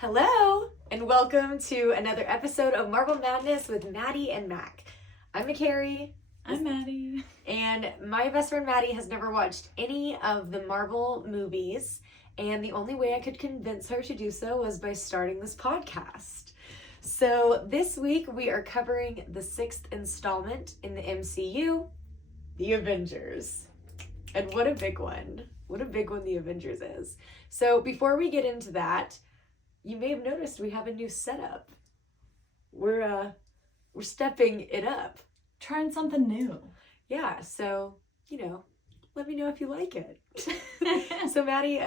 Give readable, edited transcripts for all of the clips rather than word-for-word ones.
Hello, and welcome to another episode of Marvel Madness with Maddie and Mac. I'm McCary. I'm Maddie. And my best friend Maddie has never watched any of the Marvel movies, and the only way I could convince her to do so was by starting this podcast. So this week we are covering the 6th installment in the MCU, the Avengers. And what a big one. What a big one the Avengers is. So before we get into that, you may have noticed we have a new setup. We're stepping it up. Trying something new. Yeah, so, let me know if you like it. So Maddie,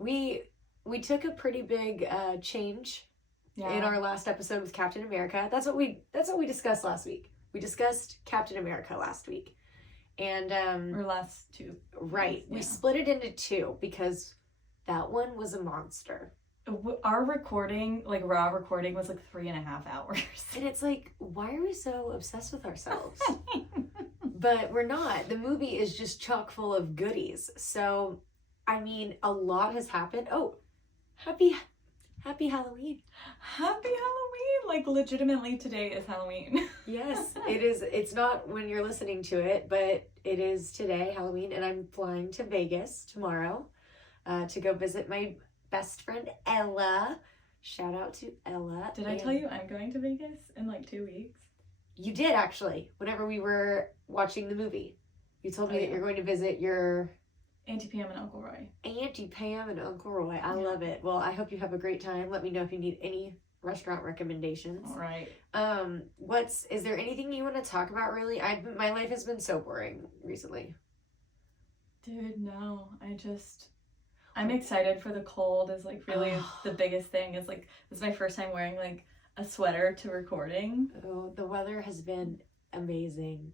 we took a pretty big change in our last episode with Captain America. That's what we discussed last week. We discussed Captain America last week. And or last two. Right. Yeah. We split it into two because that one was a monster. Our recording, raw recording, was 3.5 hours. And it's like, why are we so obsessed with ourselves? But we're not. The movie is just chock full of goodies. So, a lot has happened. Oh, happy Halloween. Happy Halloween! Legitimately, today is Halloween. Yes, it is. It's not when you're listening to it, but it is today, Halloween, and I'm flying to Vegas tomorrow to go visit my best friend Ella. Shout out to Ella. Did I tell you I'm going to Vegas in 2 weeks? You did, actually. Whenever we were watching the movie, you told me that you're going to visit your Auntie Pam and Uncle Roy. Auntie Pam and Uncle Roy. I love it. Well, I hope you have a great time. Let me know if you need any restaurant recommendations. All right. Is there anything you want to talk about, really? My life has been so boring recently. Dude, no. I'm excited for the cold is really the biggest thing. Is this is my first time wearing a sweater to recording. Oh, the weather has been amazing.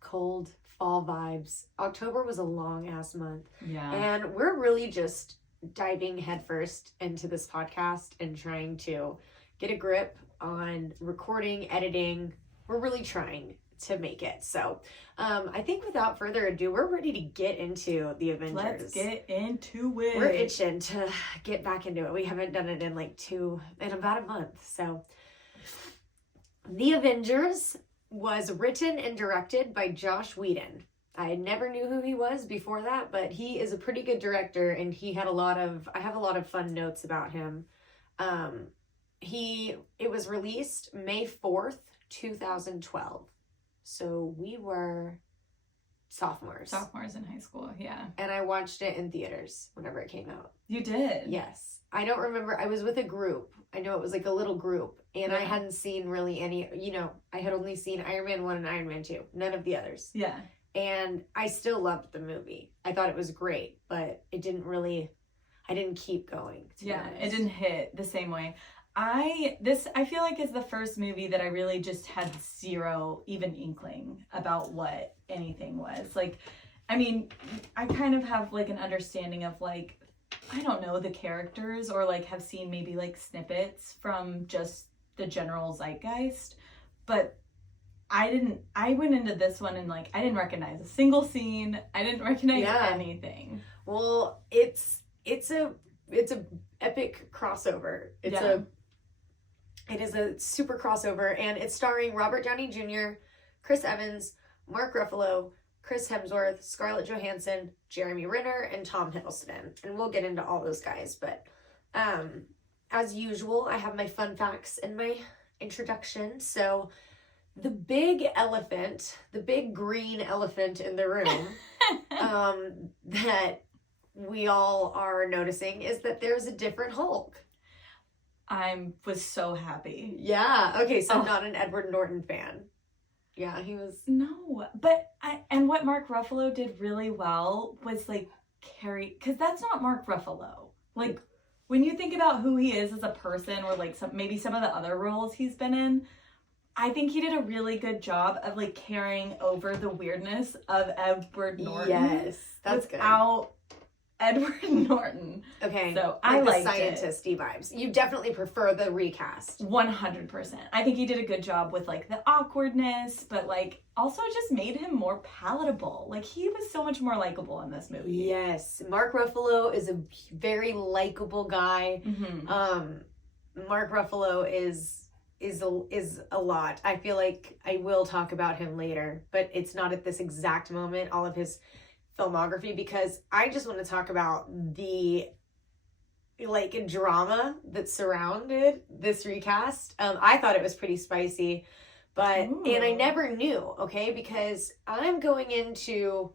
Cold fall vibes. October was a long ass month. Yeah. And we're really just diving headfirst into this podcast and trying to get a grip on recording, editing. We're really trying to make it. So I think without further ado, we're ready to get into the Avengers. Let's get into it. We're itching to get back into it. We haven't done it in about a month. So the Avengers was written and directed by Joss Whedon. I never knew who he was before that, but he is a pretty good director, and I have a lot of fun notes about him. It was released May 4th, 2012. So we were sophomores. Sophomores in high school, yeah. And I watched it in theaters whenever it came out. You did? Yes. I don't remember. I was with a group. I know it was a little group. And I hadn't seen really any, I had only seen Iron Man 1 and Iron Man 2. None of the others. Yeah. And I still loved the movie. I thought it was great, but I didn't keep going. Yeah, it didn't hit the same way. I feel like is the first movie that I really just had zero even inkling about what anything was. I kind of have an understanding of I don't know, the characters, or have seen maybe snippets from just the general zeitgeist, but I went into this one and I didn't recognize a single scene. I didn't recognize anything. Well, it's a epic crossover. It is a super crossover, and it's starring Robert Downey Jr., Chris Evans, Mark Ruffalo, Chris Hemsworth, Scarlett Johansson, Jeremy Renner, and Tom Hiddleston. And we'll get into all those guys, but as usual, I have my fun facts in my introduction. So the big green elephant in the room that we all are noticing is that there's a different Hulk. I was so happy. Yeah. Okay, so not an Edward Norton fan. Yeah, he was. No, but and what Mark Ruffalo did really well was carry, because that's not Mark Ruffalo. When you think about who he is as a person, or some of the other roles he's been in, I think he did a really good job of carrying over the weirdness of Edward Norton. Yes, that's without Edward Norton. Okay. So I liked the scientisty vibes. You definitely prefer the recast. 100%. I think he did a good job with like the awkwardness, but like also just made him more palatable. Like he was so much more likable in this movie. Yes. Mark Ruffalo is a very likable guy. Mark Ruffalo is a lot. I feel like I will talk about him later, but it's not at this exact moment, all of his filmography, because I just want to talk about the like drama that surrounded this recast. I thought it was pretty spicy, but and I never knew, okay, because I'm going into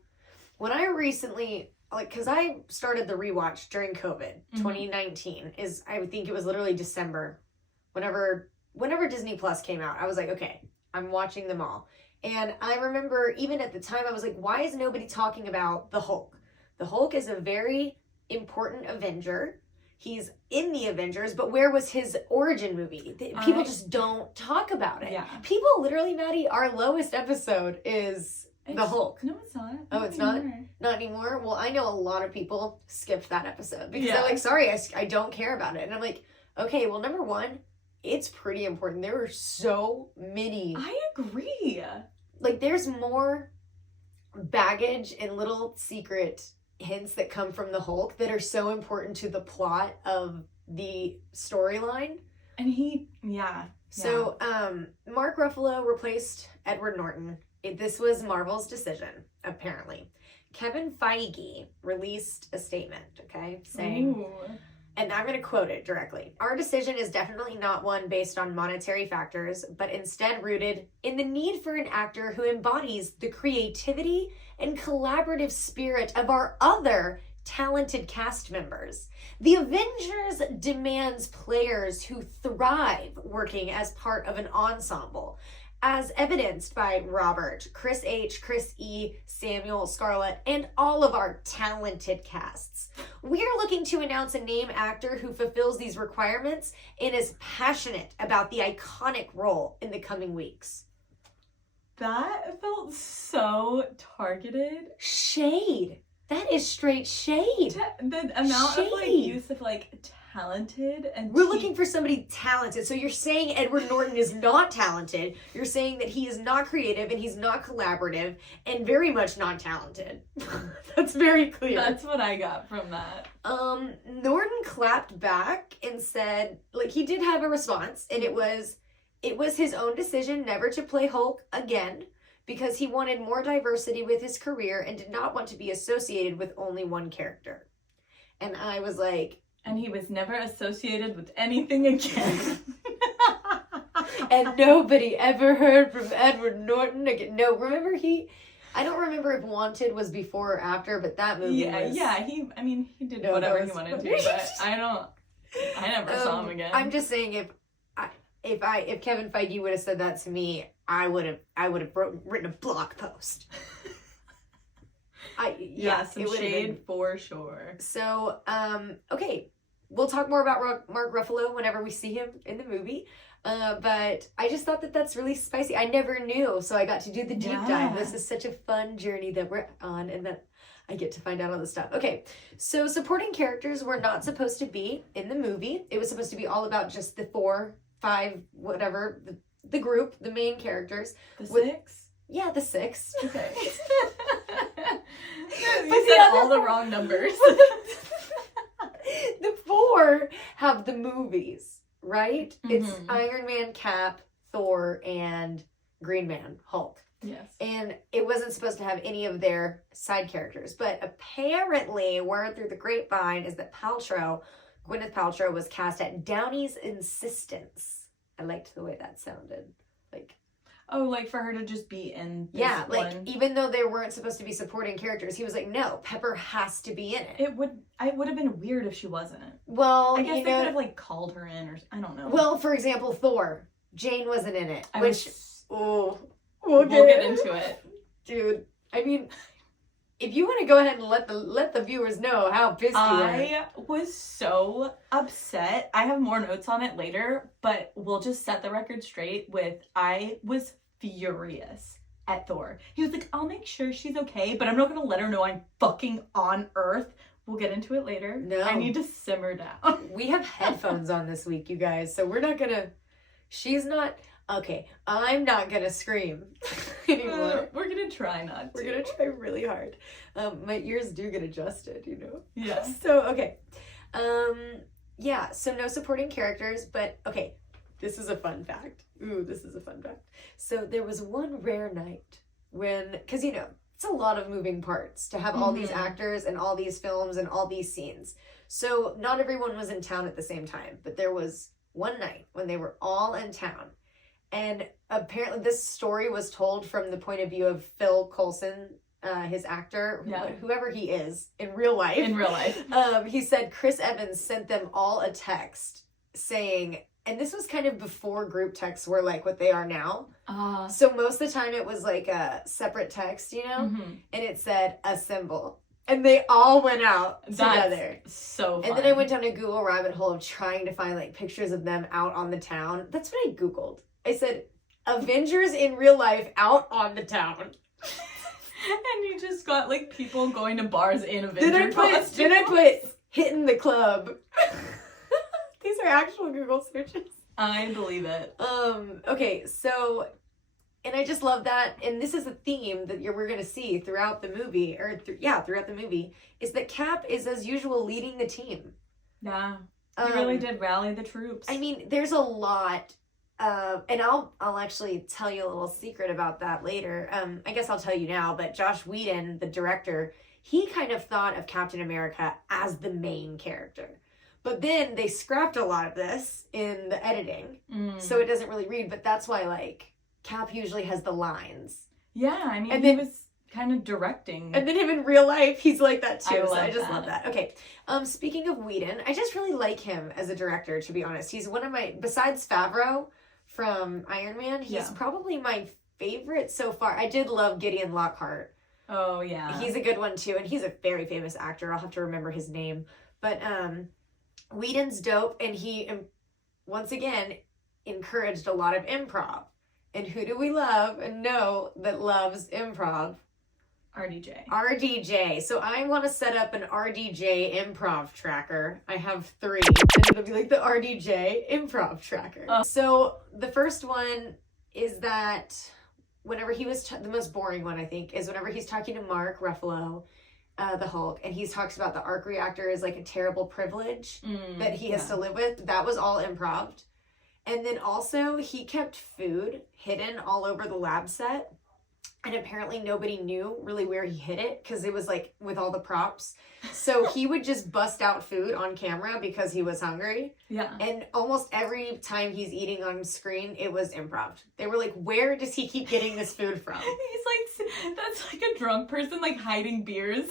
when I recently because I started the rewatch during COVID. 2019 is, I think it was literally December, whenever Disney Plus came out. I was like, okay, I'm watching them all. And I remember even at the time, I was like, why is nobody talking about the Hulk? The Hulk is a very important Avenger. He's in the Avengers, but where was his origin movie? People just don't talk about it. Yeah. People literally, Maddie, our lowest episode is the Hulk. No, it's not. Oh, it's not? Not anymore? Well, I know a lot of people skipped that episode because they're like, sorry, I don't care about it. And I'm like, okay, well, number one, it's pretty important. There were so many. I agree. Like, there's more baggage and little secret hints that come from the Hulk that are so important to the plot of the storyline. And So, Mark Ruffalo replaced Edward Norton. This was Marvel's decision, apparently. Kevin Feige released a statement, okay, saying... Ooh. And I'm going to quote it directly. Our decision is definitely not one based on monetary factors, but instead rooted in the need for an actor who embodies the creativity and collaborative spirit of our other talented cast members. The Avengers demands players who thrive working as part of an ensemble, as evidenced by Robert, Chris H., Chris E., Samuel, Scarlett, and all of our talented casts. We're looking to announce a name actor who fulfills these requirements and is passionate about the iconic role in the coming weeks. That felt so targeted. Shade. That is straight shade. The amount of like use of like talented and we're looking for somebody talented. So you're saying Edward Norton is not talented. You're saying that he is not creative and he's not collaborative and very much not talented. That's very clear. That's what I got from that. Norton clapped back and said, like, he did have a response, and it was his own decision never to play Hulk again because he wanted more diversity with his career and did not want to be associated with only one character. And I was like, and he was never associated with anything again. And nobody ever heard from Edward Norton again. No, remember I don't remember if Wanted was before or after, but that movie was... Yeah, he did whatever he wanted to, but I never saw him again. I'm just saying if Kevin Feige would have said that to me, I would have written a blog post. Some shade for sure. So, okay, we'll talk more about Mark Ruffalo whenever we see him in the movie. But I just thought that that's really spicy. I never knew, so I got to do the deep dive. This is such a fun journey that we're on, and that I get to find out all this stuff. Okay, so supporting characters were not supposed to be in the movie. It was supposed to be all about just the 4, 5, whatever, the group, the main characters. The 6? Yeah, the 6. Okay. You said all the wrong numbers. The 4 have the movies, right? Mm-hmm. It's Iron Man, Cap, Thor, and Green Man, Hulk. Yes. And it wasn't supposed to have any of their side characters. But apparently, word through the grapevine is that Gwyneth Paltrow was cast at Downey's insistence. I liked the way that sounded. Like for her to just be in this one. Even though they weren't supposed to be supporting characters, he was like, no, Pepper has to be in it. It would have been weird if she wasn't. Well, I guess they could have called her in, or I don't know. Well, for example, Thor. Jane wasn't in it. We'll get into it. Dude, I mean, if you want to go ahead and let the viewers know how pissed you were. I was so upset. I have more notes on it later, but we'll just set the record straight with I was furious at Thor. He was like, I'll make sure she's okay, but I'm not going to let her know I'm fucking on Earth We'll get into it later. No. I need to simmer down. We have headphones on this week, you guys, so we're not gonna... Okay, I'm not gonna scream anymore. We're gonna try not to. We're gonna try really hard. My ears do get adjusted, you know? Yeah. So, okay. Yeah, so no supporting characters, but okay, this is a fun fact. Ooh, this is a fun fact. So there was one rare night when, because you know, it's a lot of moving parts to have all these actors and all these films and all these scenes. So not everyone was in town at the same time, but there was one night when they were all in town. And apparently this story was told from the point of view of Phil Coulson, his actor, whoever he is in real life. In real life. He said Chris Evans sent them all a text saying, and this was kind of before group texts were like what they are now. So most of the time it was like a separate text, you know? And it said, assemble. And they all went out together. That's so fun. And then I went down a Google rabbit hole of trying to find like pictures of them out on the town. That's what I Googled. I said, Avengers in real life out on the town. And you just got like people going to bars in Avengers costumes. Then I put hitting the club. These are actual Google searches. I believe it. Okay, so, and I just love that, and this is a theme that we're going to see throughout the movie, throughout the movie, is that Cap is, as usual, leading the team. Yeah, he really did rally the troops. I mean, there's a lot, and I'll actually tell you a little secret about that later. I guess I'll tell you now, but Joss Whedon, the director, he kind of thought of Captain America as the main character. But then they scrapped a lot of this in the editing, so it doesn't really read, but that's why, like, Cap usually has the lines. Yeah, I mean, he was kind of directing. And then him in real life, he's like that too, I just love that. Okay, speaking of Whedon, I just really like him as a director, to be honest. He's one of my, besides Favreau from Iron Man, he's probably my favorite so far. I did love Gideon Lockhart. Oh, yeah. He's a good one too, and he's a very famous actor. I'll have to remember his name. But, Whedon's dope, and he, once again, encouraged a lot of improv. And who do we love and know that loves improv? RDJ. RDJ. So I want to set up an RDJ improv tracker. I have 3, and it'll be like the RDJ improv tracker. So the first one is that whenever he was, the most boring one, I think, is whenever he's talking to Mark Ruffalo, the Hulk, and he talks about the arc reactor is like a terrible privilege that he has to live with. That was all improv. And then also he kept food hidden all over the lab set, and apparently nobody knew really where he hid it because it was like with all the props. So he would just bust out food on camera because he was hungry. Yeah. And almost every time he's eating on screen, it was improv. They were like, where does he keep getting this food from? He's like, that's like a drunk person like hiding beers.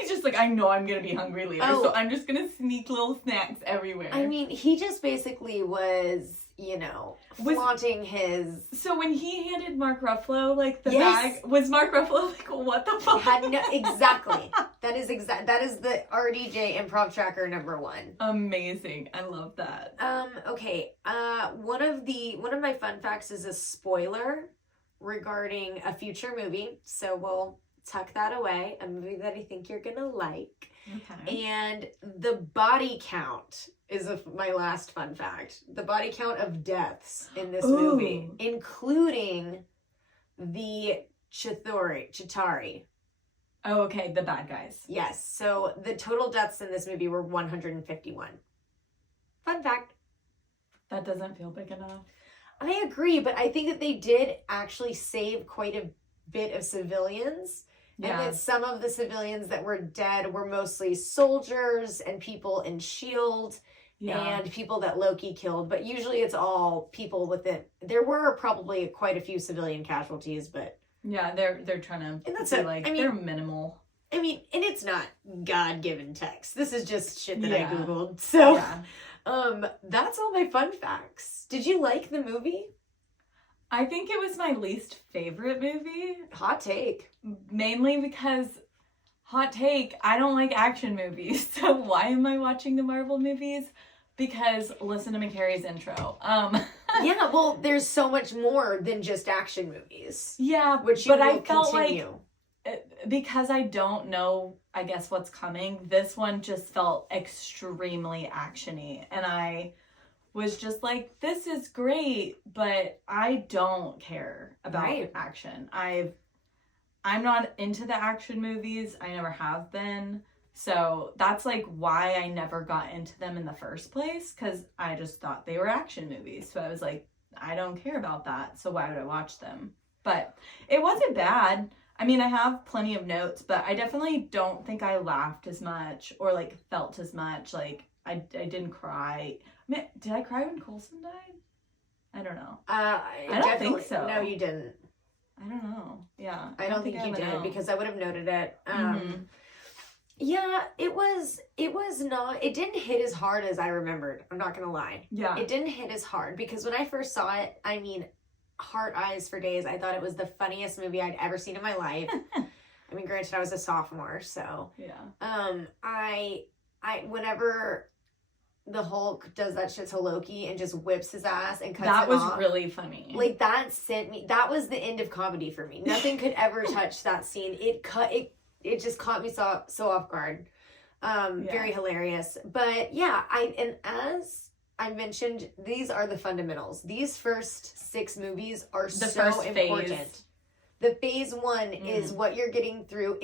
He's just like, I know I'm going to be hungry later, so I'm just going to sneak little snacks everywhere. I mean, he just basically was, you know, flaunting his... So when he handed Mark Ruffalo, like, the bag, was Mark Ruffalo like, what the fuck? Exactly. That is the RDJ improv tracker #1. Amazing. I love that. Okay. One of my fun facts is a spoiler regarding a future movie, so we'll tuck that away. A movie that I think you're gonna like. Okay. And the body count is my last fun fact. The body count of deaths in this movie, including the Chitauri. Oh, okay, the bad guys. Yes. So the total deaths in this movie were 151. Fun fact. That doesn't feel big enough. I agree, but I think that they did actually save quite a bit of civilians. Yeah. And that some of the civilians that were dead were mostly soldiers and people in S.H.I.E.L.D. and people that Loki killed. But usually it's all people within. There were probably quite a few civilian casualties, but... Yeah, they're trying to... And that's they're minimal. I mean, and it's not God-given text. This is just shit that I Googled. So, that's all my fun facts. Did you like the movie? I think it was my least favorite movie. Hot take. Mainly because, hot take, I don't like action movies. So why am I watching the Marvel movies? Because listen to McCary's intro. Yeah, well, there's so much more than just action movies. Yeah, which you will continue. Like, because I don't know I guess, what's coming. This one just felt extremely actiony, and I was just like, this is great, but I don't care about action. I'm not into the action movies. I never have been. So that's like why I never got into them in the first place, because I just thought they were action movies. So I was like, I don't care about that, so why would I watch them? But it wasn't bad. I mean, I have plenty of notes, but I definitely don't think I laughed as much or like felt as much. Like I didn't cry. I mean, did I cry when Coulson died? I don't know. I don't think so. No, you didn't. I don't know. Yeah. I don't think you did, because I would have noted it. Mm-hmm. Yeah, it was not, it didn't hit as hard as I remembered. I'm not going to lie. Yeah. It didn't hit as hard, because when I first saw it, I mean, heart eyes for days. I thought it was the funniest movie I'd ever seen in my life. I mean, granted, I was a sophomore, so. Yeah. I whenever the Hulk does that shit to Loki and just whips his ass and cuts that him was off, really funny. like, that was the end of comedy for me. Nothing could ever touch that scene. It just caught me so off guard. Very hilarious. But yeah, as I mentioned, these are the fundamentals. These first 6 movies are so important. Phase. The phase 1 is what you're getting through.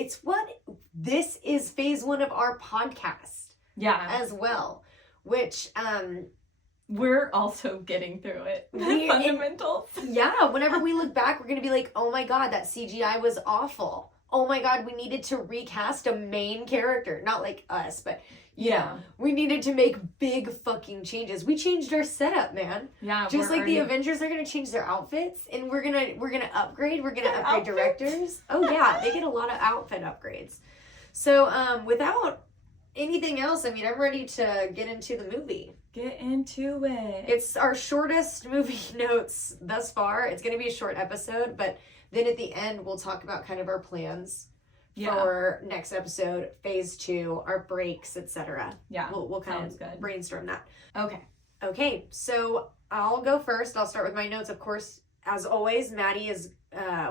This is phase 1 of our podcast. Yeah. As well. Which, we're also getting through it. The fundamentals. Yeah, whenever we look back, we're going to be like, oh my God, that CGI was awful. Oh my God, we needed to recast a main character. Not like us, but you know, we needed to make big fucking changes. We changed our setup, man. Yeah. Just like the Avengers are gonna change their outfits, and we're gonna upgrade. We're gonna upgrade directors. Oh yeah, they get a lot of outfit upgrades. So without anything else, I mean, I'm ready to get into the movie. Get into it. It's our shortest movie notes thus far. It's gonna be a short episode, but then at the end, we'll talk about kind of our plans for next episode, phase 2, our breaks, etc. Yeah, we'll kind of brainstorm that. Okay. Okay, so I'll go first. I'll start with my notes. Of course, as always, Maddie is,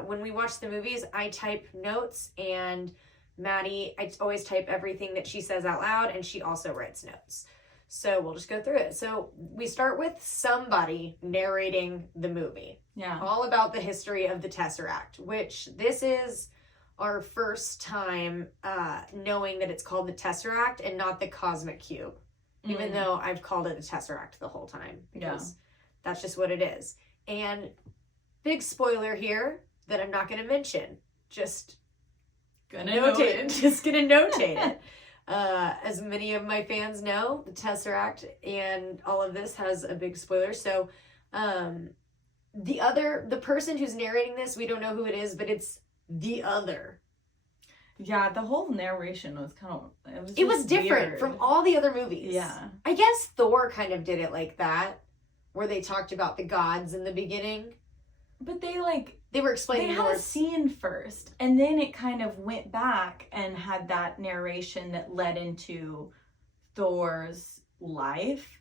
when we watch the movies, I type notes, and Maddie, I always type everything that she says out loud, and she also writes notes. So we'll just go through it. So we start with somebody narrating the movie. Yeah. All about the history of the Tesseract, which this is our first time knowing that it's called the Tesseract and not the Cosmic Cube. Even though I've called it the Tesseract the whole time. Because that's just what it is. And big spoiler here that I'm not going to mention. Just gonna notate it. Just going to notate it. As many of my fans know, the Tesseract and all of this has a big spoiler. So, the person who's narrating this, we don't know who it is, but it's the other. Yeah, the whole narration was kind of, it was different from all the other movies. Yeah. I guess Thor kind of did it like that, where they talked about the gods in the beginning. But they were explaining they had a scene first, and then it kind of went back and had that narration that led into Thor's life.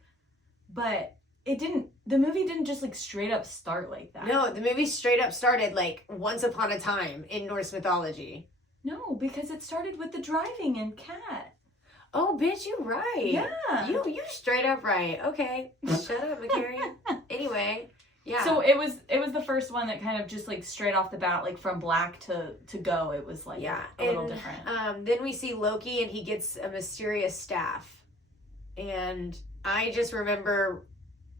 But the movie didn't just like straight up start like that. No, the movie straight up started like once upon a time in Norse mythology. No, because it started with the driving and Cat. Oh, bitch, you right. Yeah. You straight up right. Okay. Shut up, McCary. Anyway. Yeah. So it was the first one that kind of just like straight off the bat, like from black to go, it was like a little different. Then we see Loki, and he gets a mysterious staff. And I just remember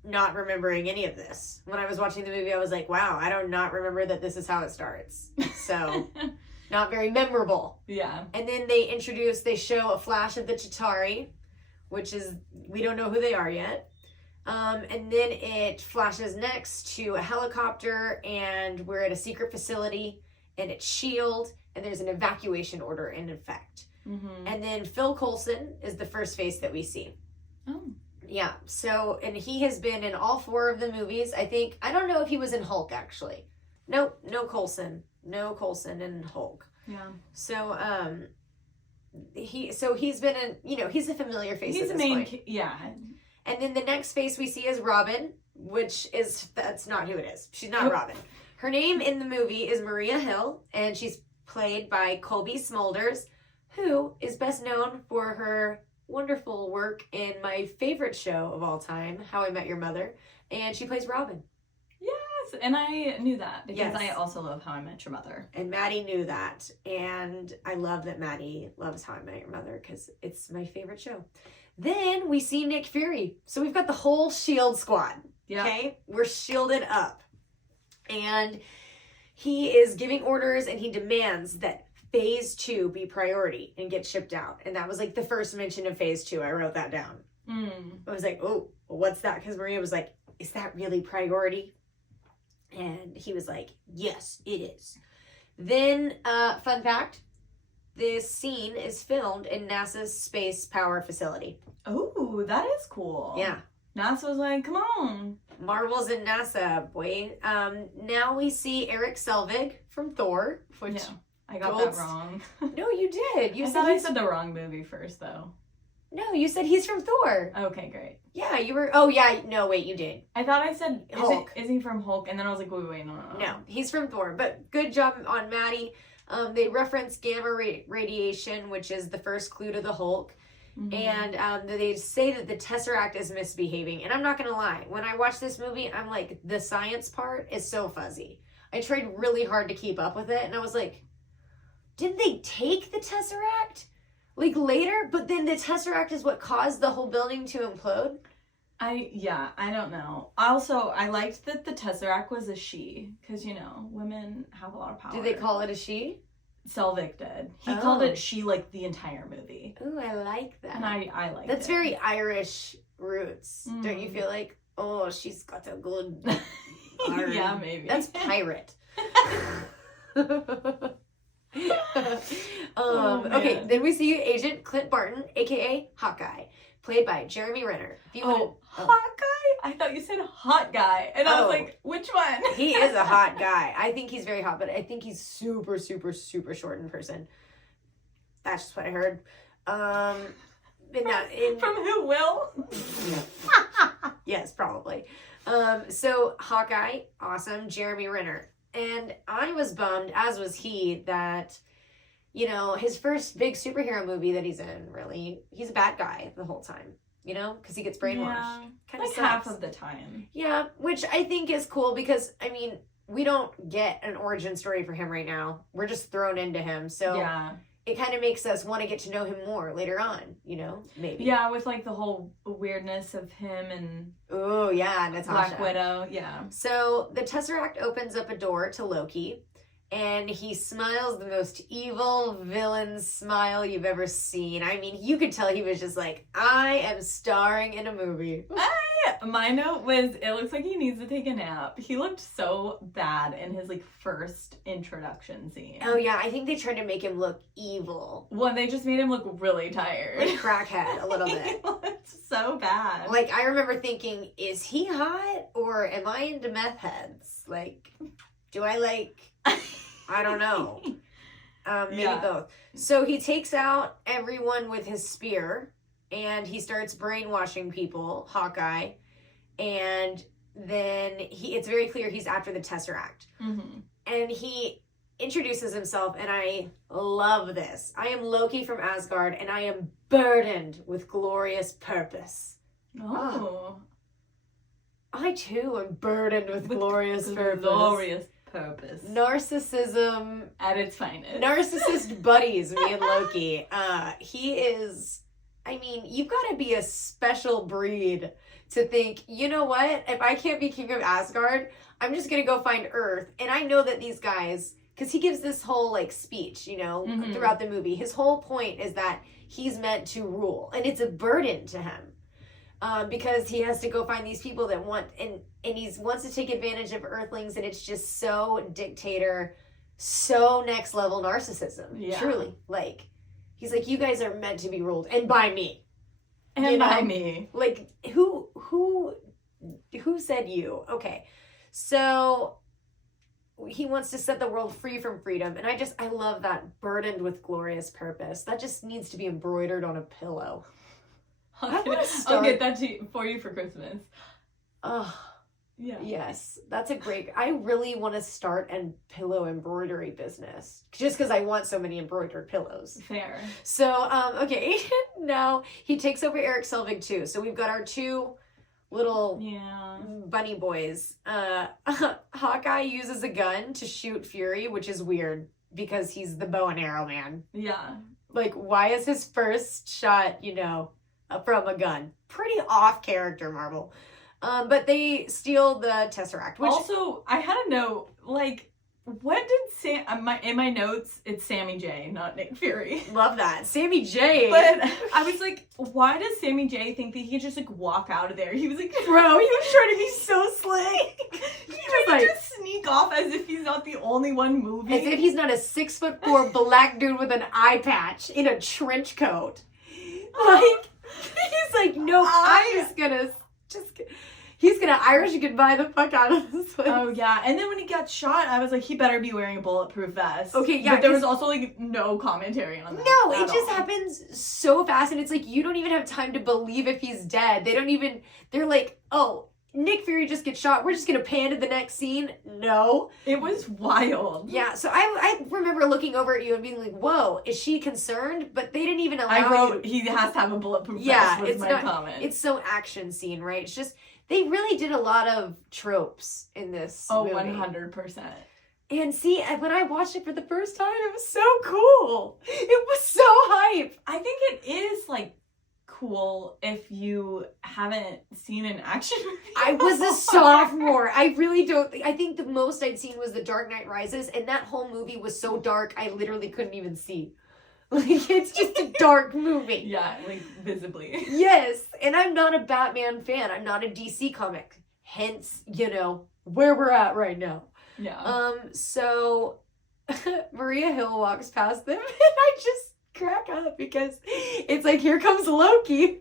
not remembering any of this. When I was watching the movie, I was like, wow, I do not remember that this is how it starts. So, not very memorable. Yeah. And then they show a flash of the Chitauri, which is, we don't know who they are yet. And then it flashes next to a helicopter, and we're at a secret facility, and it's S.H.I.E.L.D., and there's an evacuation order in effect. Mm-hmm. And then Phil Coulson is the first face that we see. Oh. Yeah, so, and he has been in all 4 of the movies. I don't know if he was in Hulk, actually. Nope, no Coulson in Hulk. Yeah. So, he's been in, he's a familiar face at this point. Yeah. And then the next face we see is Robin, that's not who it is. She's not Robin. Her name in the movie is Maria Hill, and she's played by Colby Smulders, who is best known for her wonderful work in my favorite show of all time, How I Met Your Mother, and she plays Robin. Yes, and I knew that because Yes. I also love How I Met Your Mother. And Maddie knew that, and I love that Maddie loves How I Met Your Mother because it's my favorite show. Then we see Nick Fury. So we've got the whole SHIELD squad. Yeah. Okay? We're shielded up. And he is giving orders and he demands that phase 2 be priority and get shipped out. And that was like the first mention of phase 2. I wrote that down. I was like, oh, well, what's that? Because Maria was like, is that really priority? And he was like, yes, it is. Then, fun fact, this scene is filmed in NASA's Space Power Facility. Oh, that is cool. Yeah. NASA was like, come on. Marvel's in NASA, boy. Now we see Eric Selvig from Thor, which... Yeah, I got Gold's- that wrong. No, you did. You I said thought I he's... said the wrong movie first, though. No, you said he's from Thor. Okay, great. Yeah, you were... Oh, yeah. No, wait, you did. I thought I said, Hulk. Is he from Hulk? And then I was like, wait, no. No, he's from Thor. But good job on Maddie. They reference gamma radiation, which is the first clue to the Hulk. Mhm. And they say that the Tesseract is misbehaving. And I'm not going to lie. When I watch this movie, I'm like, the science part is so fuzzy. I tried really hard to keep up with it. And I was like, didn't they take the Tesseract? Like later? But then the Tesseract is what caused the whole building to implode? I don't know. Also, I liked that the Tesseract was a she. Because, women have a lot of power. Did they call it a she? Selvig did. He Oh. called it she like the entire movie. Ooh, I like that. And I liked That's it. very Irish roots. Don't you Mm. feel like, oh, she's got a good... Yeah, maybe. That's pirate. Oh, Okay, man. then we see Agent Clint Barton, aka Hawkeye, played by Jeremy Renner. If you wanna- Hot guy? I thought you said hot guy. And I Oh. was like, which one? He is a hot guy. I think he's very hot, but I think he's super, super, super short in person. That's just what I heard. From who, Will? Yes, probably. So Hawkeye, awesome, Jeremy Renner. And I was bummed, as was he, that, his first big superhero movie that he's in, really, he's a bad guy the whole time, because he gets brainwashed. Yeah, Kind of like half of the time. Yeah, which I think is cool because, we don't get an origin story for him right now. We're just thrown into him. So Yeah. it kind of makes us want to get to know him more later on, maybe. Yeah, with like the whole weirdness of him and Oh, yeah, Natasha. Black Widow. Yeah. So the Tesseract opens up a door to Loki, and he smiles the most evil villain smile you've ever seen. You could tell he was just like, I am starring in a movie. My note was, it looks like he needs to take a nap. He looked so bad in his like first introduction scene. Oh, yeah, I think they tried to make him look evil. Well, they just made him look really tired. Like crackhead a little He bit. looked so bad. Like, I remember thinking, is he hot or am I into meth heads? Like, do I I don't know. Maybe Yeah. both. So he takes out everyone with his spear and he starts brainwashing people, Hawkeye. And then it's very clear he's after the Tesseract. Mm-hmm. And he introduces himself, and I love this. I am Loki from Asgard, and I am burdened with glorious purpose. Oh. I too am burdened with glorious purpose. Glorious purpose. Narcissism. At its finest. Narcissist buddies, me and Loki. He is, you've got to be a special breed to think, you know what? If I can't be king of Asgard, I'm just going to go find Earth. And I know that these guys, because he gives this whole speech, Mhm. throughout the movie. His whole point is that he's meant to rule. And it's a burden to him. Because he has to go find these people that want, and he wants to take advantage of Earthlings, and it's just so dictator, so next level narcissism. Yeah. Truly. He's like, you guys are meant to be ruled, and by me. And by me. Who said you? Okay. So he wants to set the world free from freedom, and I love that, burdened with glorious purpose. That just needs to be embroidered on a pillow. I'll wanna get start- that for you for Christmas. Oh, Yeah. Yes, that's a great. I really want to start a pillow embroidery business just because I want so many embroidered pillows. Fair. So, okay, now he takes over Eric Selvig too. So we've got our two little bunny boys. Hawkeye uses a gun to shoot Fury, which is weird because he's the bow and arrow man. Yeah. Like, why is his first shot, from a gun? Pretty off character, Marvel. But they steal the Tesseract. Which... Also, I had a note, like, what did in my notes, it's Sammy J, not Nick Fury. Love that. Sammy J. But I was like, why does Sammy J think that he could just, like, walk out of there? He was like, bro, he was trying to be so slick. He tried to just sneak off as if he's not the only one moving. As if he's not a 6'4" black dude with an eye patch in a trench coat. Like, he's like, no, I'm just he's gonna Irish goodbye the fuck out of this place. Oh, yeah. And then when he got shot, I was like, he better be wearing a bulletproof vest. Okay, yeah. But there was also, like, no commentary on that. No, it just happens so fast. And it's like, you don't even have time to believe if he's dead. They're like, oh, Nick Fury just gets shot. We're just gonna pan to the next scene. No. It was wild. Yeah, so I remember looking over at you and being like, whoa, is she concerned? But they didn't even allow I wrote, he has to have a bulletproof vest was my comment. It's so action scene, right? It's just... They really did a lot of tropes in this movie. 100%. And see, when I watched it for the first time, it was so cool. It was so hype. I think it is, like, cool if you haven't seen an action movie before. I was a sophomore. I really don't... I think the most I'd seen was The Dark Knight Rises, and that whole movie was so dark, I literally couldn't even see. Like, it's just a dark movie. Yeah, like, visibly. Yes, and I'm not a Batman fan. I'm not a DC comic. Hence, where we're at right now. Yeah. So, Maria Hill walks past them, and I just crack up because it's like, here comes Loki.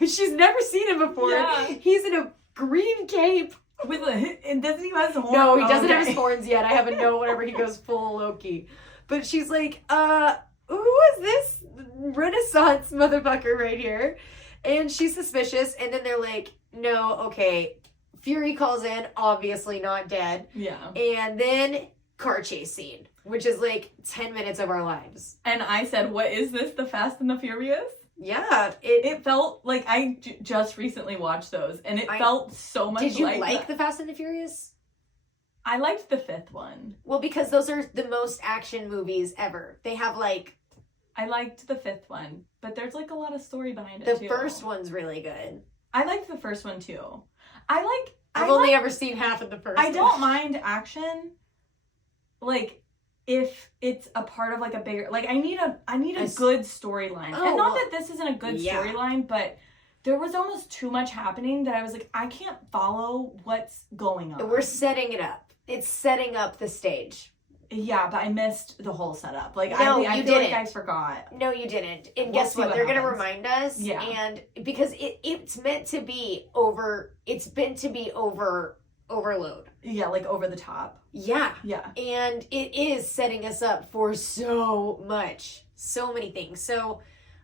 She's never seen him before. Yeah. He's in a green cape. And doesn't he have his horns? No, he doesn't have his horns yet. I haven't known whenever he goes full Loki. But she's like, who is this Renaissance motherfucker right here? And she's suspicious, and then they're like, no, okay. Fury calls in, obviously not dead. Yeah. And then car chase scene, which is like 10 minutes of our lives. And I said, what is this, The Fast and the Furious? Yeah. It felt like I just recently watched those, and it felt so much like... Did you like The Fast and the Furious? I liked the fifth one. Well, because those are the most action movies ever. They have like... I liked the fifth one, but there's like a lot of story behind it The too. first one's really good. I liked the first one too. I've only ever seen half of the first one. I don't mind action, like, if it's a part of like a bigger... Like, I need a good storyline. Oh, and not that this isn't a good storyline, but... There was almost too much happening that I was like, I can't follow what's going on. We're setting it up. It's setting up the stage. Yeah, but I missed the whole setup. Like, no, I feel like I forgot. No, you didn't. And guess what? They're going to remind us. Yeah. And because it's meant to be it's meant to be overload. Yeah, like over the top. Yeah. Yeah. And it is setting us up for so much. So many things. So,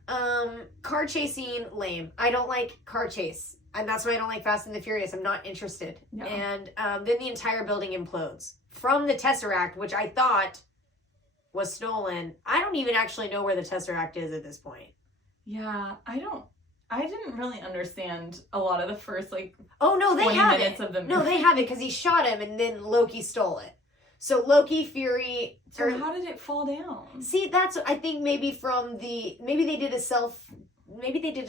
car chasing, lame. I don't like car chase. And that's why I don't like Fast and the Furious. I'm not interested. No. And then the entire building implodes. From the Tesseract, which I thought was stolen. I don't even actually know where the Tesseract is at this point. Yeah, I didn't really understand a lot of the first, like, oh, no, they 20 have minutes it. of the movie. No, they have it because he shot him and then Loki stole it. So Loki, Fury... So how did it fall down? See, that's, I think maybe maybe they did a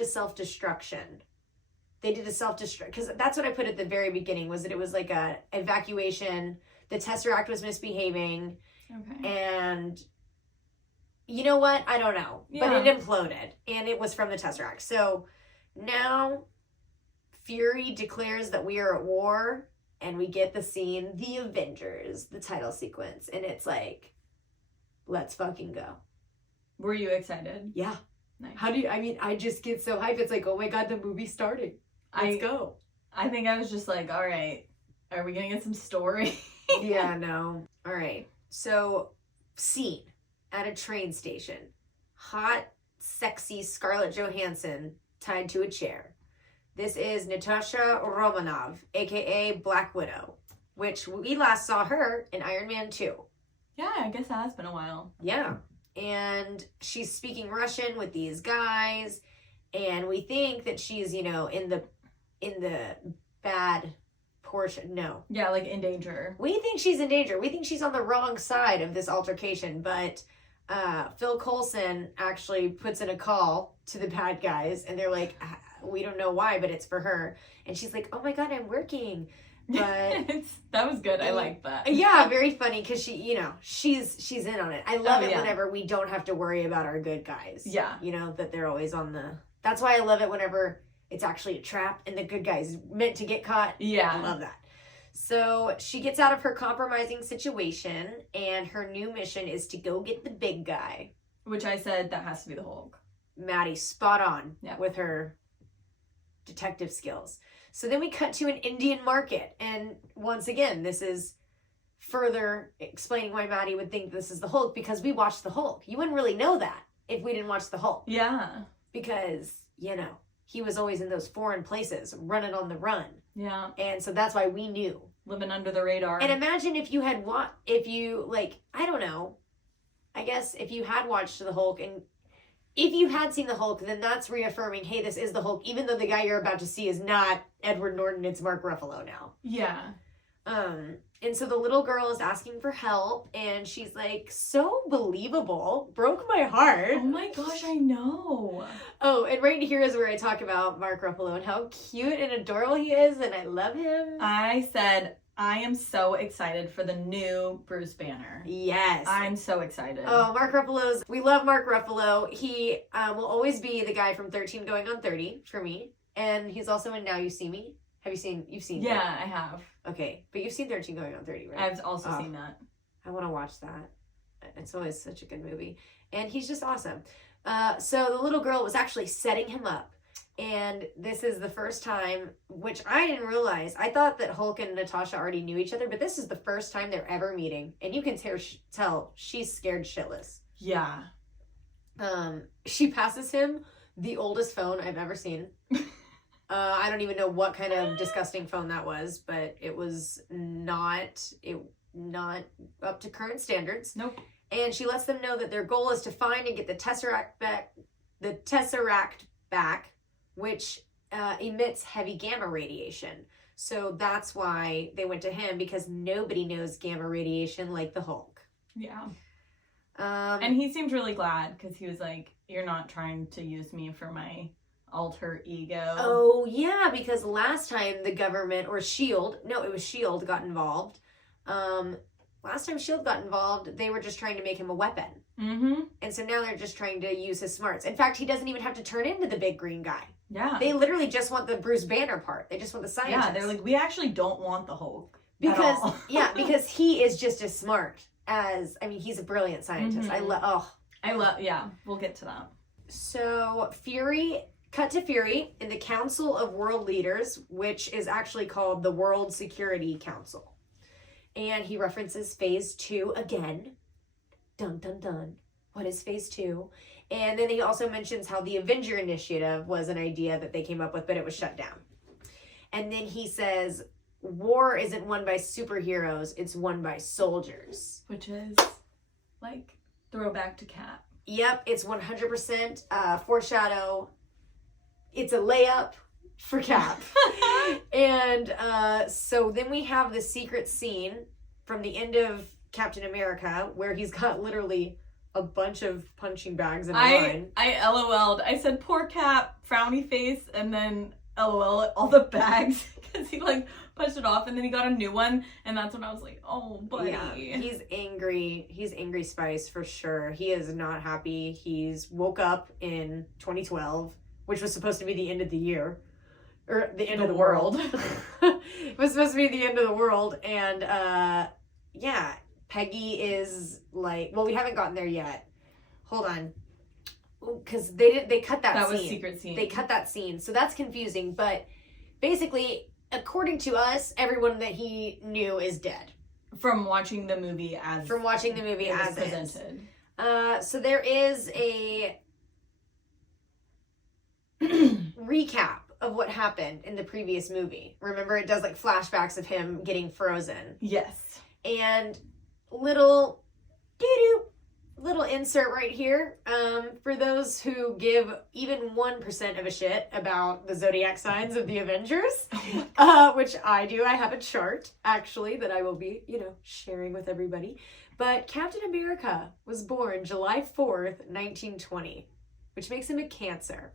self-destruction. They did a self-destruct, because that's what I put at the very beginning, was that it was like a evacuation. The Tesseract was misbehaving. Okay. And you know what? I don't know. Yeah. But it imploded. And it was from the Tesseract. So now Fury declares that we are at war. And we get the scene, the Avengers, the title sequence. And it's like, let's fucking go. Were you excited? Yeah. Nice. I just get so hyped. It's like, oh my God, the movie's starting. Let's go. I think I was just like, all right, are we going to get some story? Yeah, no. All right. So, scene at a train station. Hot, sexy Scarlett Johansson tied to a chair. This is Natasha Romanov, aka Black Widow, which we last saw her in Iron Man 2. Yeah, I guess it has been a while. Yeah. And she's speaking Russian with these guys, and we think that she's, in the bad portion. No. Yeah, like in danger. We think she's in danger. We think she's on the wrong side of this altercation, but Phil Coulson actually puts in a call to the bad guys, and they're like, we don't know why, but it's for her. And she's like, oh my God, I'm working. But that was good. I like that. Yeah, very funny because she's in on it. I love it yeah. whenever we don't have to worry about our good guys. Yeah. That they're always on the... That's why I love it whenever it's actually a trap and the good guy's meant to get caught. Yeah. I love that. So she gets out of her compromising situation, and her new mission is to go get the big guy. Which I said that has to be the Hulk. Maddie, spot on with her detective skills. So then we cut to an Indian market, and once again, this is further explaining why Maddie would think this is the Hulk, because we watched the Hulk. You wouldn't really know that if we didn't watch the Hulk. Yeah. Because, he was always in those foreign places, running on the run. Yeah. And so that's why we knew. Living under the radar. And imagine if you had I don't know, I guess if you had watched the Hulk, and if you had seen the Hulk, then that's reaffirming, hey, this is the Hulk, even though the guy you're about to see is not Edward Norton, it's Mark Ruffalo now. Yeah. And so the little girl is asking for help, and she's like, so believable. Broke my heart. Oh my gosh, I know. Oh, and right here is where I talk about Mark Ruffalo and how cute and adorable he is, and I love him. I said, I am so excited for the new Bruce Banner. Yes. I'm so excited. Oh, we love Mark Ruffalo. He will always be the guy from 13 Going on 30 for me. And he's also in Now You See Me. You've seen Yeah, that? I have. Okay, but you've seen 13 Going on 30, right? I've also seen that. I want to watch that. It's always such a good movie. And he's just awesome. So the little girl was actually setting him up. And this is the first time, which I didn't realize. I thought that Hulk and Natasha already knew each other, but this is the first time they're ever meeting. And you can tell she's scared shitless. Yeah. She passes him the oldest phone I've ever seen. I don't even know what kind of disgusting phone that was, but it was not up to current standards. Nope. And she lets them know that their goal is to find and get the Tesseract back, which emits heavy gamma radiation. So that's why they went to him, because nobody knows gamma radiation like the Hulk. Yeah. And he seemed really glad, because he was like, you're not trying to use me for my alter ego. Oh, yeah, because last time the government, or S.H.I.E.L.D., no, it was S.H.I.E.L.D. got involved. Last time S.H.I.E.L.D. got involved, they were just trying to make him a weapon. Mm-hmm. And so now they're just trying to use his smarts. In fact, he doesn't even have to turn into the big green guy. Yeah. They literally just want the Bruce Banner part. They just want the scientist. Yeah, they're like, we actually don't want the Hulk. Because, because he is just as smart as, he's a brilliant scientist. Mm-hmm. Yeah, we'll get to that. So, cut to Fury in the Council of World Leaders, which is actually called the World Security Council. And he references Phase 2 again. Dun, dun, dun. What is Phase 2? And then he also mentions how the Avenger Initiative was an idea that they came up with, but it was shut down. And then he says, war isn't won by superheroes, it's won by soldiers. Which is, like, throwback to Cap. Yep, it's 100% foreshadow. It's a layup for Cap. And so then we have the secret scene from the end of Captain America where he's got literally a bunch of punching bags in line. I LOL'd. I said, poor Cap, frowny face, and then LOL at all the bags because he pushed it off and then he got a new one, and that's when I was like, oh buddy. Yeah, he's angry Spice for sure. He is not happy. He's woke up in 2012, which was supposed to be the end of the year. Or the end of the world. It was supposed to be the end of the world. And Peggy is like, well, we haven't gotten there yet. Hold on. Because they cut that scene. That was secret scene. They cut that scene. So that's confusing. But basically, according to us, everyone that he knew is dead. From watching the movie as presented. So there is a recap of what happened in the previous movie. Remember, it does like flashbacks of him getting frozen. Yes. And little insert right here for those who give even 1% of a shit about the zodiac signs of the Avengers, which I do. I have a chart, actually, that I will be, sharing with everybody. But Captain America was born July 4th, 1920, which makes him a Cancer.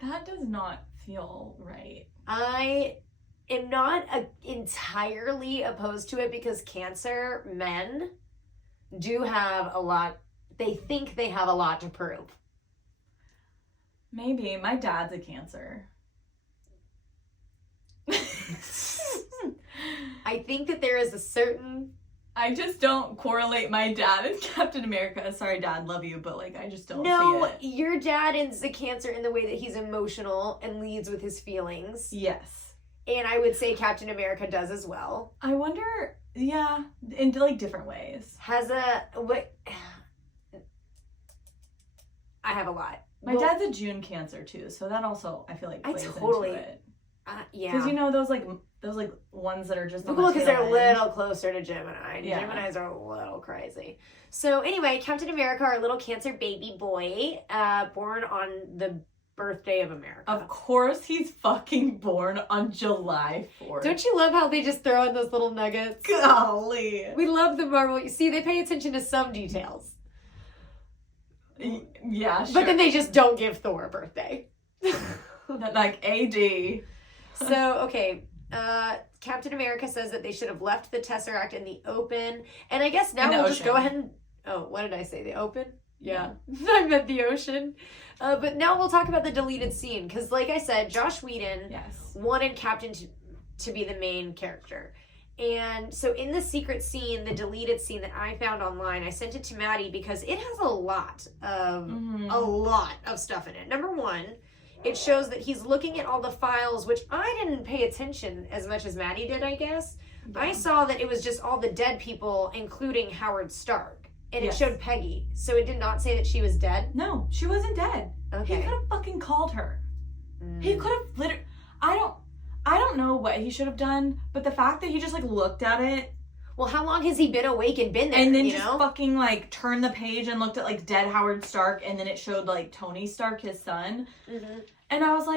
That does not feel right. I am not entirely opposed to it because Cancer men do have a lot. They think they have a lot to prove. Maybe. My dad's a Cancer. I think that there is a certain... I just don't correlate my dad and Captain America. Sorry, Dad, love you, but I just don't see it. No, your dad is a Cancer in the way that he's emotional and leads with his feelings. Yes. And I would say Captain America does as well. I wonder, yeah, in different ways. What? I have a lot. My dad's a June Cancer too, so that also I feel like plays into it. Yeah. Because those ones that are just well, because they're a little closer to Gemini. Yeah. Geminis are a little crazy. So anyway, Captain America, our little Cancer baby boy, born on the birthday of America. Of course he's fucking born on July 4th. Don't you love how they just throw in those little nuggets? Golly. We love the Marvel. You see, they pay attention to some details. Yeah, sure. But then they just don't give Thor a birthday. AD. So, okay. Captain America says that they should have left the Tesseract in the open. And I guess now we'll just go ahead and... Oh, what did I say? The open? Yeah. I meant the ocean. But now we'll talk about the deleted scene. Because like I said, Joss Whedon wanted Captain to be the main character. And so in the secret scene, the deleted scene that I found online, I sent it to Maddie because it has a lot of stuff in it. Number one, it shows that he's looking at all the files, which I didn't pay attention as much as Maddie did, I guess. Yeah. I saw that it was just all the dead people, including Howard Stark. And it showed Peggy. So it did not say that she was dead? No, she wasn't dead. Okay. He could have fucking called her. He could have literally... I don't know what he should have done, but the fact that he just looked at it... Well, how long has he been awake and been there, and then fucking turned the page and looked at dead Howard Stark, and then it showed Tony Stark, his son. Mm-hmm. And I was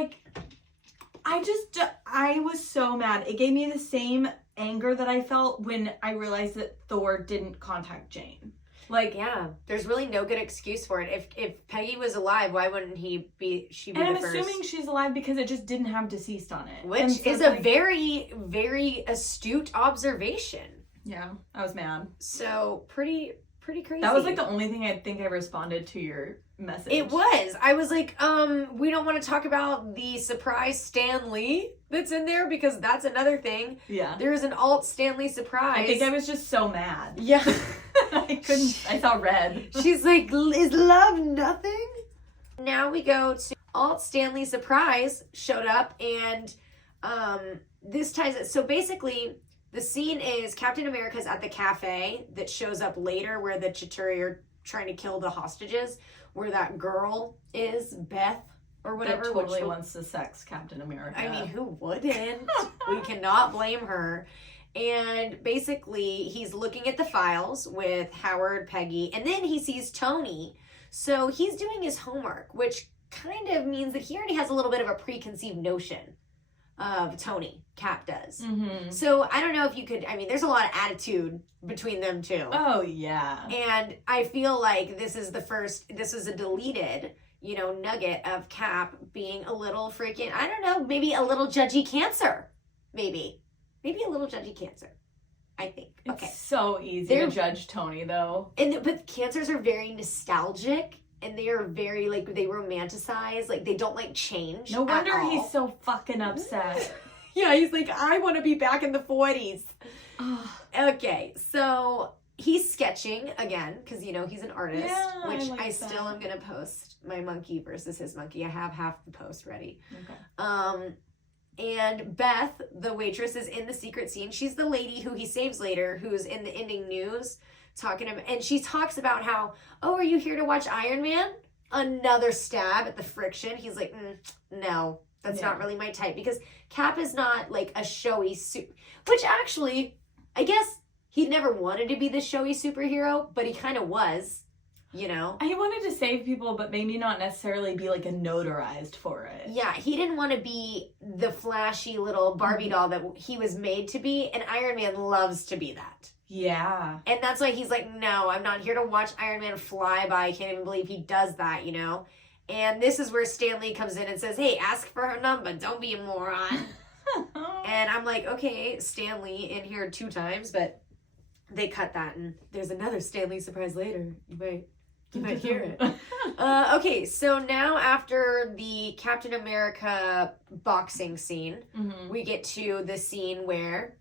I was so mad. It gave me the same anger that I felt when I realized that Thor didn't contact Jane. Yeah, there's really no good excuse for it. If Peggy was alive, why wouldn't she be the first? And I'm assuming she's alive because it just didn't have deceased on it. Which is a very, very astute observation. Yeah, I was mad. So, pretty crazy. That was the only thing I think I responded to your message. It was. I was we don't want to talk about the surprise Stan Lee that's in there because that's another thing. Yeah. There's an alt Stan Lee surprise. I think I was just so mad. Yeah. I saw red. She's like, is love nothing? Now we go to alt Stan Lee surprise showed up and this ties it. So basically, the scene is Captain America's at the cafe that shows up later where the Chitauri are trying to kill the hostages, where that girl is, Beth or whatever. That totally wants to sex Captain America. I mean, who wouldn't? We cannot blame her. And basically, he's looking at the files with Howard, Peggy, and then he sees Tony. So he's doing his homework, which kind of means that he already has a little bit of a preconceived notion of Tony. Cap does. Mm-hmm. So I don't know if you could, there's a lot of attitude between them two. Oh, yeah. And I feel like this is a deleted, nugget of Cap being a little freaking, I don't know, maybe a little judgy Cancer. Maybe a little judgy Cancer. I think. Okay. It's so easy to judge Tony, though. But Cancers are very nostalgic. And they are very, they romanticize. They don't, change. No wonder he's so fucking upset. Yeah, he's I want to be back in the 40s. Okay, so he's sketching again, because, he's an artist. Yeah, which I still am going to post my monkey versus his monkey. I have half the post ready. Okay. And Beth, the waitress, is in the secret scene. She's the lady who he saves later, who's in the ending news. And she talks about how, oh, are you here to watch Iron Man? another stab at the friction. He's like, no, that's not really my type. Because Cap is not like a showy suit. Which actually, I guess he never wanted to be the showy superhero, but he kind of was, you know? He wanted to save people, but maybe not necessarily be like a notarized for it. Yeah, he didn't want to be the flashy little Barbie doll that he was made to be, and Iron Man loves to be that. Yeah. And that's why he's like, no, I'm not here to watch Iron Man fly by. I can't even believe he does that, you know? And this is where Stan Lee comes in and says, hey, ask for her number. Don't be a moron. And I'm like, okay, Stan Lee in here 2 times, but they cut that, and there's another Stan Lee surprise later. You might hear it. Okay, so now after the Captain America boxing scene, we get to the scene where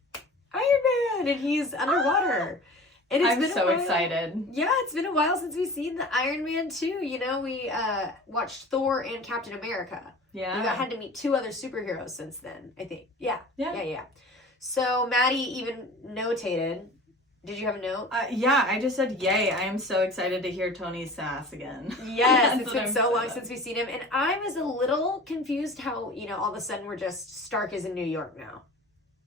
Iron Man, and he's underwater. And I'm so excited. Yeah, it's been a while since we've seen the Iron Man 2. You know, we watched Thor and Captain America. Yeah. We had to meet 2 other superheroes since then, I think. Yeah. So Maddie even notated. Did you have a note? Yeah, I just said yay. I am so excited to hear Tony's sass again. Yes, it's been so long since we've seen him. And I was a little confused how, you know, all of a sudden we're just Stark is in New York now.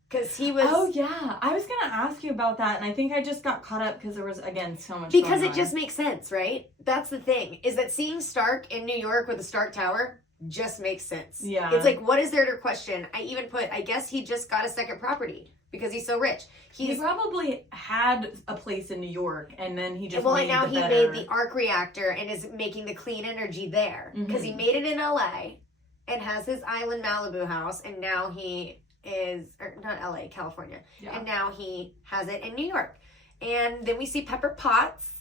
Because he was... Oh, yeah. I was going to ask you about that, and I think I just got caught up because there was, again, so much Because going it just makes sense, right? That's the thing, is that seeing Stark in New York with the Stark Tower just makes sense. Yeah. It's like, what is there to question? I even put, I guess he just got a second property because he's so rich. He probably had a place in New York, and then he just and now he made the arc reactor and is making the clean energy there. Because he made it in LA and has his island Malibu house, and now he... or not LA, California. Yeah. And now he has it in New York. And then we see Pepper Potts.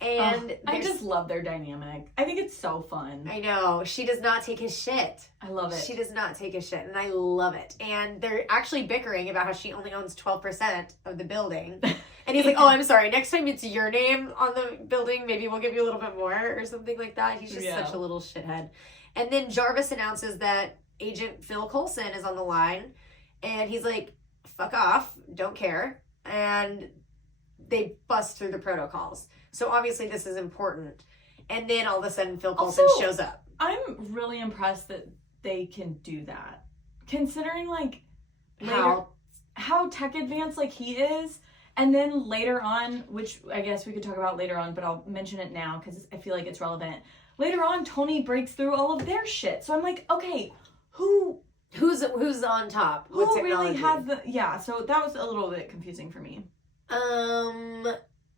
And I just love their dynamic. I think it's so fun. I know. She does not take his shit. I love it. She does not take his shit. And I love it. And they're actually bickering about how she only owns 12% of the building. And he's like, oh, I'm sorry. Next time it's your name on the building, maybe we'll give you a little bit more or something like that. He's just such a little shithead. And then Jarvis announces that Agent Phil Coulson is on the line. And he's like, fuck off, don't care. And they bust through the protocols. So obviously this is important. And then all of a sudden Phil Coulson shows up. I'm really impressed that they can do that. Considering like how tech advanced like he is. And then later on, which I guess we could talk about later on, but I'll mention it now because I feel like it's relevant. Later on, Tony breaks through all of their shit. So I'm like, okay, Who's on top? Who really has the... Yeah, so that was a little bit confusing for me.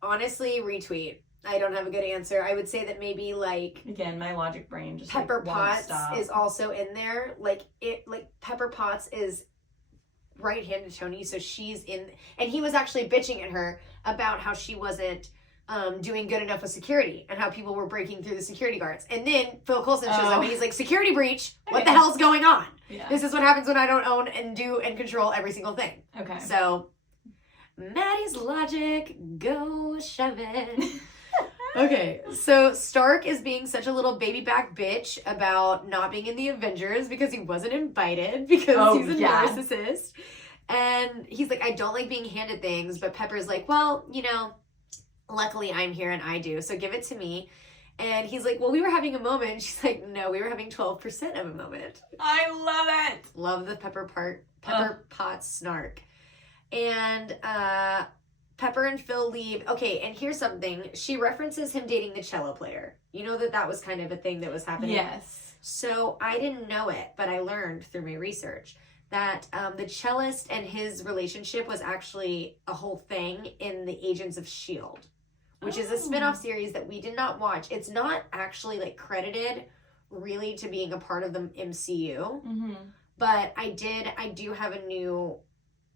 Honestly, retweet. I don't have a good answer. I would say that maybe like... Again, my logic brain just Pepper Potts is also in there. Like Pepper Potts is right-handed to Tony, so she's in... And he was actually bitching at her about how she wasn't doing good enough with security and how people were breaking through the security guards. And then Phil Coulson shows up and he's like, security breach? What the hell's going on? Yeah. This is what happens when I don't own and do and control every single thing. Okay. So, Maddie's logic, go shove it. Okay, so Stark is being such a little baby back bitch about not being in the Avengers because he wasn't invited because he's a narcissist. And he's like, I don't like being handed things, but Pepper's like, well, you know, luckily I'm here and I do, so give it to me. And he's like, well, we were having a moment. She's like, no, we were having 12% of a moment. I love it. Love the Pepper Potts snark. And Pepper and Phil leave. Okay, and here's something. She references him dating the cello player. You know that was kind of a thing that was happening? Yes. So I didn't know it, but I learned through my research that the cellist and his relationship was actually a whole thing in the Agents of S.H.I.E.L.D., which is a spin-off series that we did not watch. It's not actually like credited really to being a part of the MCU, but I do have a new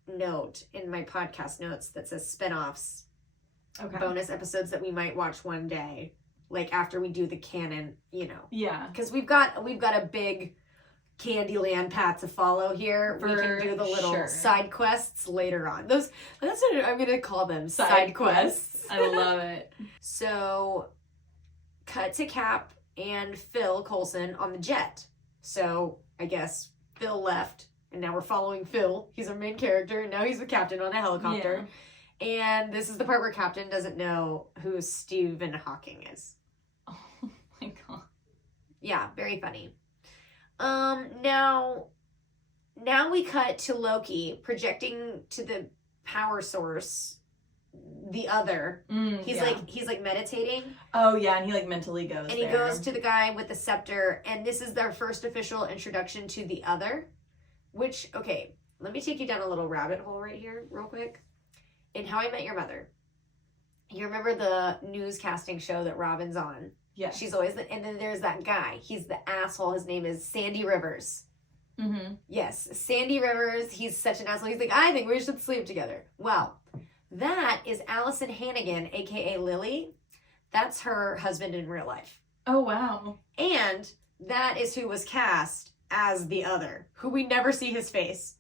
note in my podcast notes that says spin-offs, bonus episodes that we might watch one day, like after we do the canon, you know. Yeah. Because we've got a big Candyland path to follow here. We can do the little side quests later on. That's what I'm gonna call them, side quests. I love it. So, cut to Cap and Phil Coulson on the jet. So, I guess Phil left, and now we're following Phil. He's our main character, and now he's the captain on a helicopter. Yeah. And this is the part where Captain doesn't know who Stephen Hawking is. Oh my god. Yeah, very funny. Now we cut to Loki projecting to the power source, the other. He's like meditating. Oh yeah, and he like mentally goes and he goes to the guy with the scepter, and this is their first official introduction to the other. Which, okay, let me take you down a little rabbit hole right here, real quick. In How I Met Your Mother, you remember the newscasting show that Robin's on? Yeah. She's always and then there's that guy. He's the asshole. His name is Sandy Rivers. Mm-hmm. Yes, Sandy Rivers. He's such an asshole. He's like, I think we should sleep together. Well, that is Allison Hannigan, aka Lily. That's her husband in real life. Oh wow. And that is who was cast as the other, who we never see his face.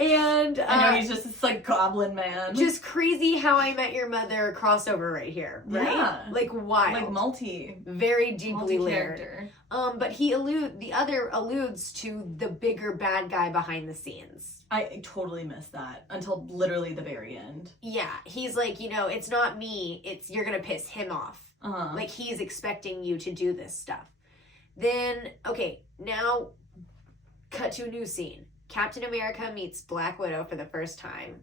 And I know he's just this like goblin man. Just crazy How I Met Your Mother crossover right here, right? Yeah. Like wild. Like very deeply layered. Character. But the other alludes to the bigger bad guy behind the scenes. I totally missed that until literally the very end. Yeah, he's like, it's not me, it's you're gonna piss him off. Uh-huh. Like he's expecting you to do this stuff. Then, okay, now cut to a new scene. Captain America meets Black Widow for the first time.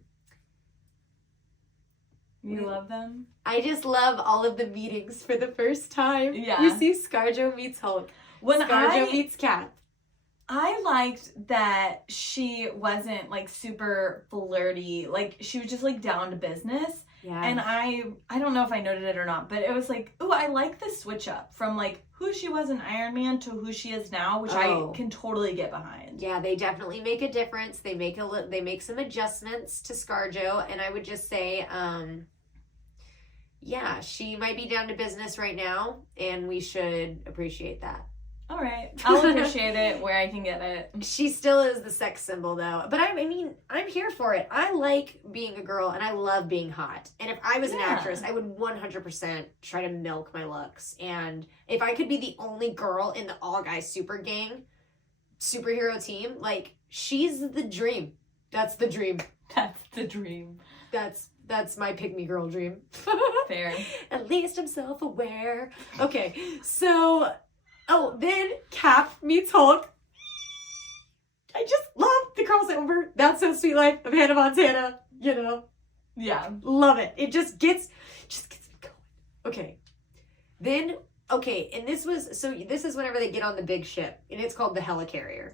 You love them? I just love all of the meetings for the first time. Yeah. You see ScarJo meets Hulk. ScarJo meets Cap. I liked that she wasn't like super flirty. Like she was just like down to business. Yeah. And I don't know if I noted it or not, but it was like, ooh, I like the switch up from like who she was in Iron Man to who she is now, which I can totally get behind. Yeah, they definitely make a difference. They make some adjustments to ScarJo, and I would just say, yeah, she might be down to business right now, and we should appreciate that. All right. I'll appreciate it where I can get it. She still is the sex symbol, though. But I mean, I'm here for it. I like being a girl, and I love being hot. And if I was an actress, I would 100% try to milk my looks. And if I could be the only girl in the all-guys superhero team, like, she's the dream. That's the dream. That's the dream. That's my pick-me girl dream. Fair. At least I'm self-aware. Okay, so... Oh, then Cap meets Hulk. I just love the crossover. That's So Sweet Life of Hannah Montana. Yeah. Love it. It just gets me going. Okay. Then, and this is whenever they get on the big ship, and it's called the Helicarrier.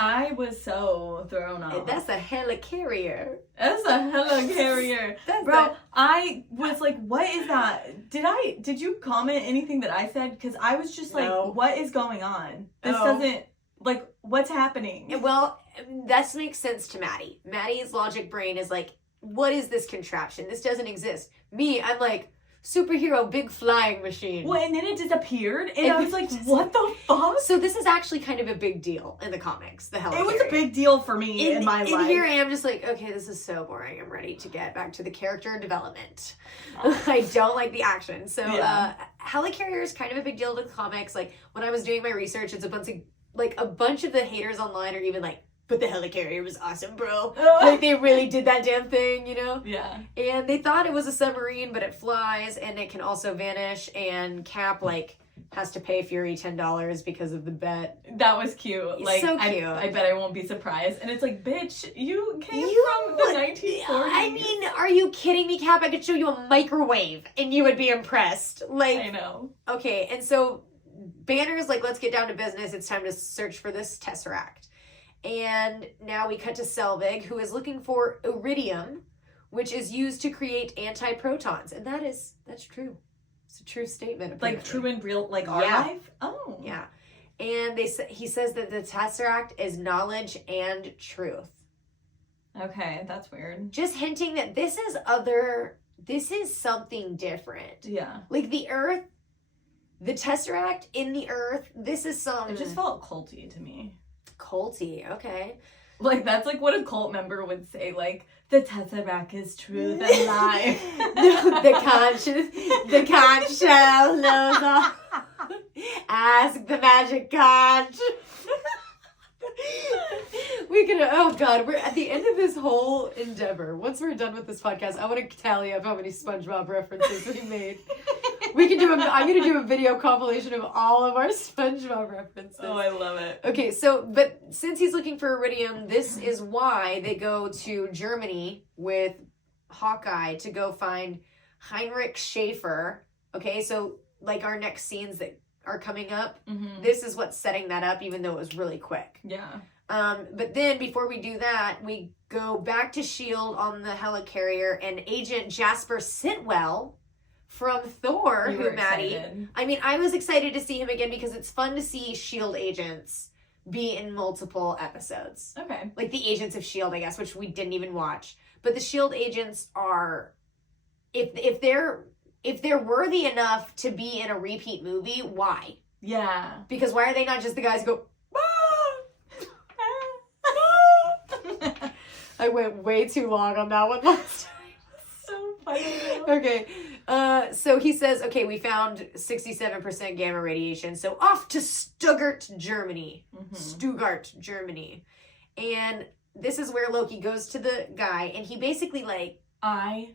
I was so thrown off. That's a helicarrier. That's a helicarrier. Bro, I was like, what is that? Did you comment anything that I said? Because I was just like, what is going on? This doesn't, like, what's happening? Well, that makes sense to Maddie. Maddie's logic brain is like, what is this contraption? This doesn't exist. Me, I'm like, superhero big flying machine. Well, and then it disappeared, and I was like, what the fuck? So this is actually kind of a big deal in the comics, the Helicarrier. It was a big deal for me in my life. And here I am just like, okay, this is so boring. I'm ready to get back to the character development. I don't like the action. So Helicarrier is kind of a big deal to the comics. Like, when I was doing my research, it's a bunch of the haters online are even like, but the Helicarrier was awesome, bro. Like, they really did that damn thing, Yeah. And they thought it was a submarine, but it flies, and it can also vanish, and Cap, like, has to pay Fury $10 because of the bet. That was cute. Like, so cute. I bet I won't be surprised. And it's like, bitch, you came from the 1940s. I mean, are you kidding me, Cap? I could show you a microwave, and you would be impressed. Like, I know. Okay, and so Banner's like, let's get down to business. It's time to search for this Tesseract. And now we cut to Selvig, who is looking for iridium, which is used to create antiprotons. And that's true. It's a true statement. Apparently. Like true in real, like our life? Oh. Yeah. And he says that the Tesseract is knowledge and truth. Okay, that's weird. Just hinting that this is something different. Yeah. Like the Earth, the Tesseract in the Earth, this is some... It just felt culty to me. Culty, okay. Like, that's like what a cult member would say, like, the Tesseract is truth and life. the conch shell knows all. Ask the magic conch. We're at the end of this whole endeavor. Once we're done with this podcast, I want to tally up how many SpongeBob references we made. I'm gonna do a video compilation of all of our SpongeBob references. Oh, I love it. Okay, so, but since he's looking for iridium, this is why they go to Germany with Hawkeye to go find Heinrich Schaefer. Okay, so like our next scenes that are coming up, this is what's setting that up, even though it was really quick. Yeah. But then before we do that, we go back to S.H.I.E.L.D. on the helicarrier, and Agent Jasper Sitwell from Thor, who Maddie. I mean, I was excited to see him again because it's fun to see S.H.I.E.L.D. agents be in multiple episodes. Okay. Like the Agents of S.H.I.E.L.D., I guess, which we didn't even watch. But the S.H.I.E.L.D. agents are, if they're worthy enough to be in a repeat movie, why? Yeah. Because why are they not just the guys who go, I went way too long on that one last time. So funny. Okay. So he says, okay, we found 67% gamma radiation. So off to Stuttgart, Germany. Stuttgart, Germany. And this is where Loki goes to the guy, and he basically my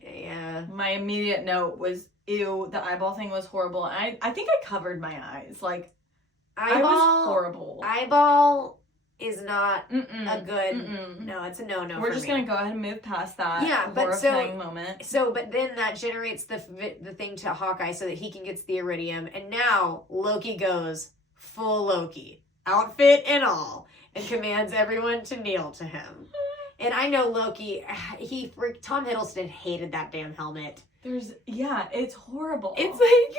immediate note was, ew, the eyeball thing was horrible. I think I covered my eyes. Like, I was horrible. Eyeball is not a good, no, it's a no-no. We're just gonna go ahead and move past that. Yeah, but moment. But then that generates the thing to Hawkeye so that he can get the iridium, and now Loki goes full Loki, outfit and all, and commands everyone to kneel to him. And I know Loki, Tom Hiddleston hated that damn helmet. It's horrible. It's like,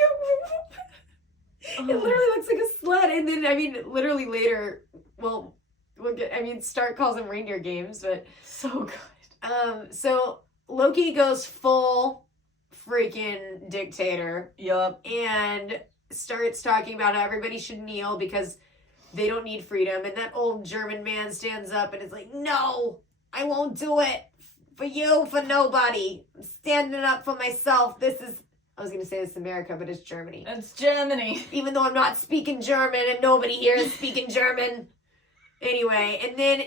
it literally looks like a sled. And then, I mean, literally later, Stark calls them reindeer games, but so good. So Loki goes full freaking dictator. Yup. And starts talking about how everybody should kneel because they don't need freedom. And that old German man stands up and is like, no, I won't do it for you, for nobody. I'm standing up for myself. I was going to say this is America, but it's Germany. It's Germany. Even though I'm not speaking German and nobody here is speaking German. Anyway, and then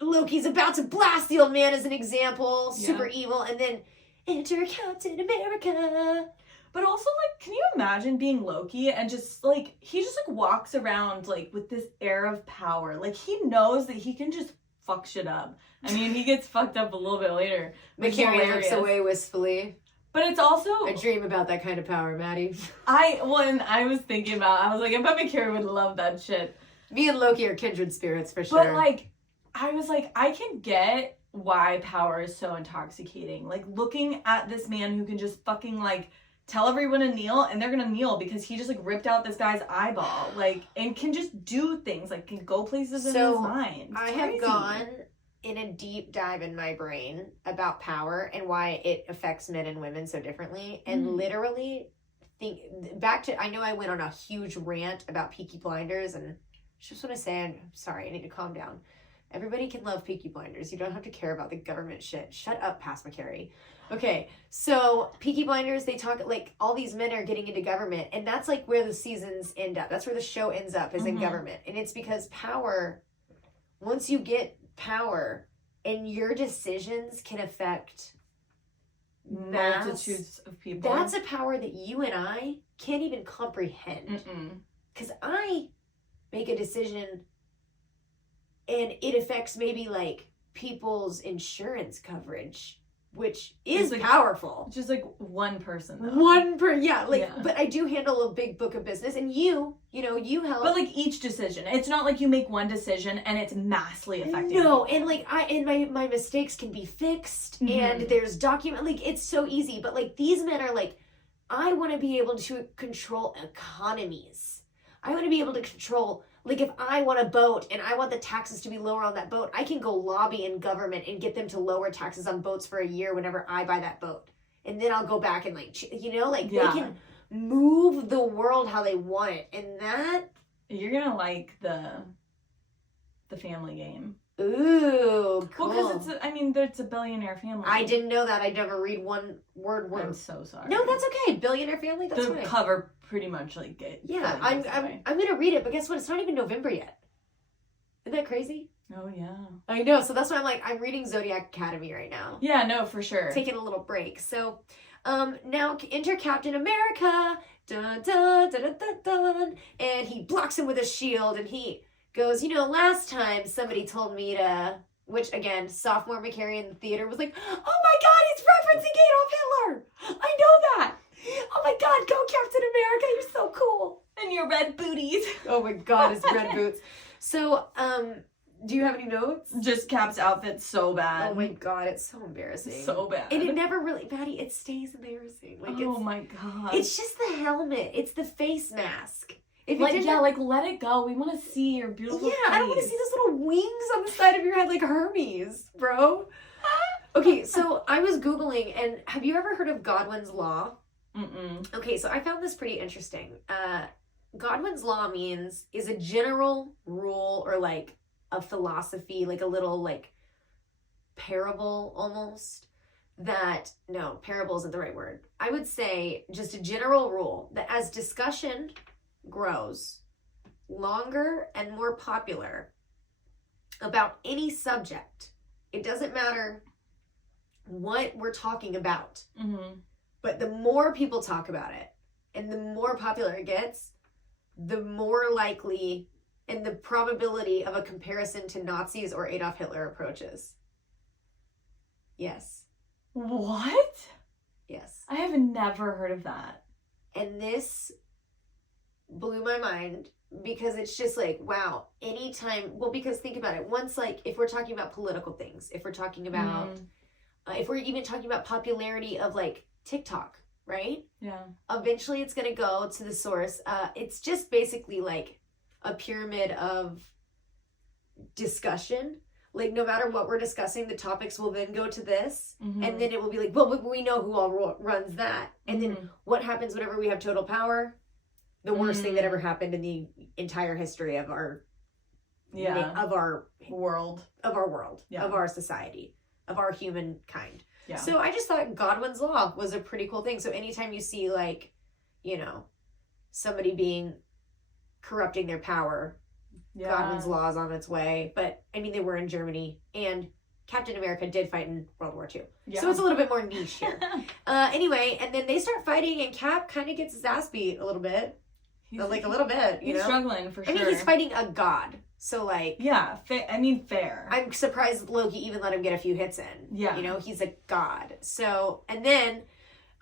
Loki's about to blast the old man as an example. Super evil. And then enter Captain America. But also, like, can you imagine being Loki and just, like, he just, like, walks around, like, with this air of power. Like, he knows that he can just fuck shit up. I mean, he gets fucked up a little bit later. McCary looks away wistfully. But it's also... I dream about that kind of power, Maddie. I was thinking about, I was like, I bet McCary would love that shit. Me and Loki are kindred spirits, for sure. But, like, I was like, I can get why power is so intoxicating. Like, looking at this man who can just fucking, like, tell everyone to kneel, and they're gonna kneel because he just, like, ripped out this guy's eyeball. Like, and can just do things. Like, can go places in his mind. I have gone in a deep dive in my brain about power and why it affects men and women so differently. And literally think back to, I know I went on a huge rant about Peaky Blinders, and just want to say, I'm sorry, I need to calm down. Everybody can love Peaky Blinders. You don't have to care about the government shit. Shut up, Pass McCary. Okay, so Peaky Blinders, they talk, like, all these men are getting into government, and that's, like, where the seasons end up. That's where the show ends up, is in government. And it's because power, once you get power, and your decisions can affect multitudes of people. That's a power that you and I can't even comprehend. Because I make a decision and it affects maybe, like, people's insurance coverage, which is like, powerful. Just like one person, though. But I do handle a big book of business, and you help. But, like, each decision, it's not like you make one decision and it's massively affecting. No, and, like, my mistakes can be fixed, and there's like, it's so easy. But, like, these men are like, I want to be able to control economies. I want to be able to control, like, if I want a boat and I want the taxes to be lower on that boat, I can go lobby in government and get them to lower taxes on boats for a year whenever I buy that boat. And then I'll go back and, like, they can move the world how they want it. And that... You're going to like the Family Game. Ooh, cool. Well, because it's a billionaire family. I didn't know that. I never read one word. I'm so sorry. No, that's okay. Billionaire family, that's the fine. Cover pretty much, like, it. Yeah, I'm going to read it, but guess what? It's not even November yet. Isn't that crazy? Oh, yeah. I know. So that's why I'm reading Zodiac Academy right now. Yeah, no, for sure. Taking a little break. So, Now enter Captain America. Dun, dun, dun, dun, dun, dun. And he blocks him with a shield, and he goes, last time somebody told me to, which again, sophomore McCary in the theater was like, oh my God, he's referencing Adolf Hitler. I know that. Oh my God, go Captain America, you're so cool. And your red booties. Oh my God, his red boots. So, do you have any notes? Just Cap's outfit's so bad. Oh my God, it's so embarrassing. So bad. And it never really, Maddie, it stays embarrassing. Like, oh my God. It's just the helmet. It's the face mask. If let it go. We want to see your beautiful face. I don't want to see those little wings on the side of your head like Hermes, bro. Okay, so I was Googling, and have you ever heard of Godwin's Law? Mm-mm. Okay, so I found this pretty interesting. Godwin's Law is a general rule or like a philosophy, like a little like parable almost, parable isn't the right word. I would say just a general rule that as discussion grows longer and more popular about any subject, it doesn't matter what we're talking about, but the more people talk about it and the more popular it gets, the more likely and the probability of a comparison to Nazis or Adolf Hitler approaches. Yes. What? Yes. I have never heard of that. And this blew my mind because it's just like, wow, anytime, because think about it. Once, like, if we're talking about political things, if we're talking about, if we're even talking about popularity of like TikTok, right? Yeah. Eventually it's going to go to the source. It's just basically like a pyramid of discussion. Like, no matter what we're discussing, the topics will then go to this. And then it will be like, well, we know who all runs that. And then what happens whenever we have total power? The worst thing that ever happened in the entire history of our world, of our society, of our humankind. Yeah. So I just thought Godwin's Law was a pretty cool thing. So anytime you see, like, somebody corrupting their power, Godwin's Law is on its way. But I mean, they were in Germany, and Captain America did fight in World War II. Yeah. So it's a little bit more niche here. Anyway, and then they start fighting, and Cap kind of gets his ass beat a little bit. A little bit, He's struggling, for sure. I mean, he's fighting a god. So, like... Yeah, fair. I'm surprised Loki even let him get a few hits in. Yeah. He's a god. So, and then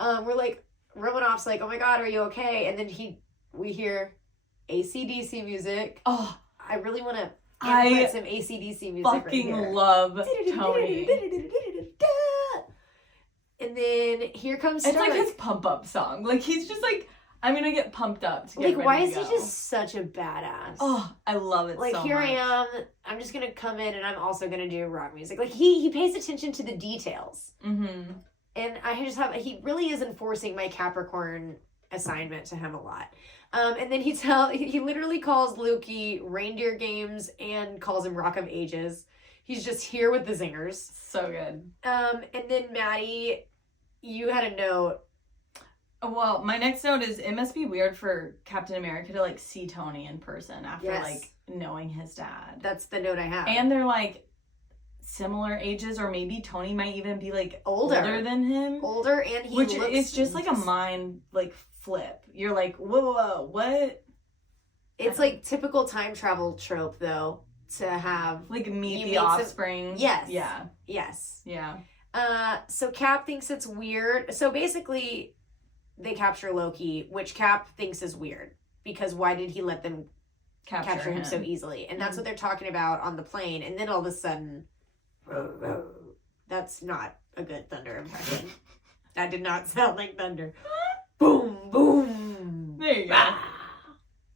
we're like, Romanoff's like, oh my God, are you okay? And then we hear AC/DC music. Oh. I really want to input some AC/DC music right here. Fucking love Tony. And then here comes Starlight. It's like his pump-up song. Like, he's just like... I'm gonna get pumped up to get ready to go. Why is he just such a badass? Oh, I love it so much. Like, here I am. I'm just gonna come in and I'm also gonna do rock music. Like, he pays attention to the details. And he really is enforcing my Capricorn assignment to him a lot. And then he literally calls Loki Reindeer Games and calls him Rock of Ages. He's just here with the zingers. So good. And then Maddie, you had a note. Well, my next note is it must be weird for Captain America to, like, see Tony in person after, like, knowing his dad. That's the note I have. And they're, like, similar ages, or maybe Tony might even be, like, older than him. Older, and he looks... Which is just, like, a mind, like, flip. You're like, whoa, what? It's, like, typical time travel trope, though, to have... Like, meet the offspring. Yes. Yeah. Yes. Yeah. So Cap thinks it's weird. So, basically... They capture Loki, which Cap thinks is weird. Because why did he let them capture him so easily? And that's what they're talking about on the plane. And then all of a sudden... That's not a good thunder impression. That did not sound like thunder. Boom, boom. There you go.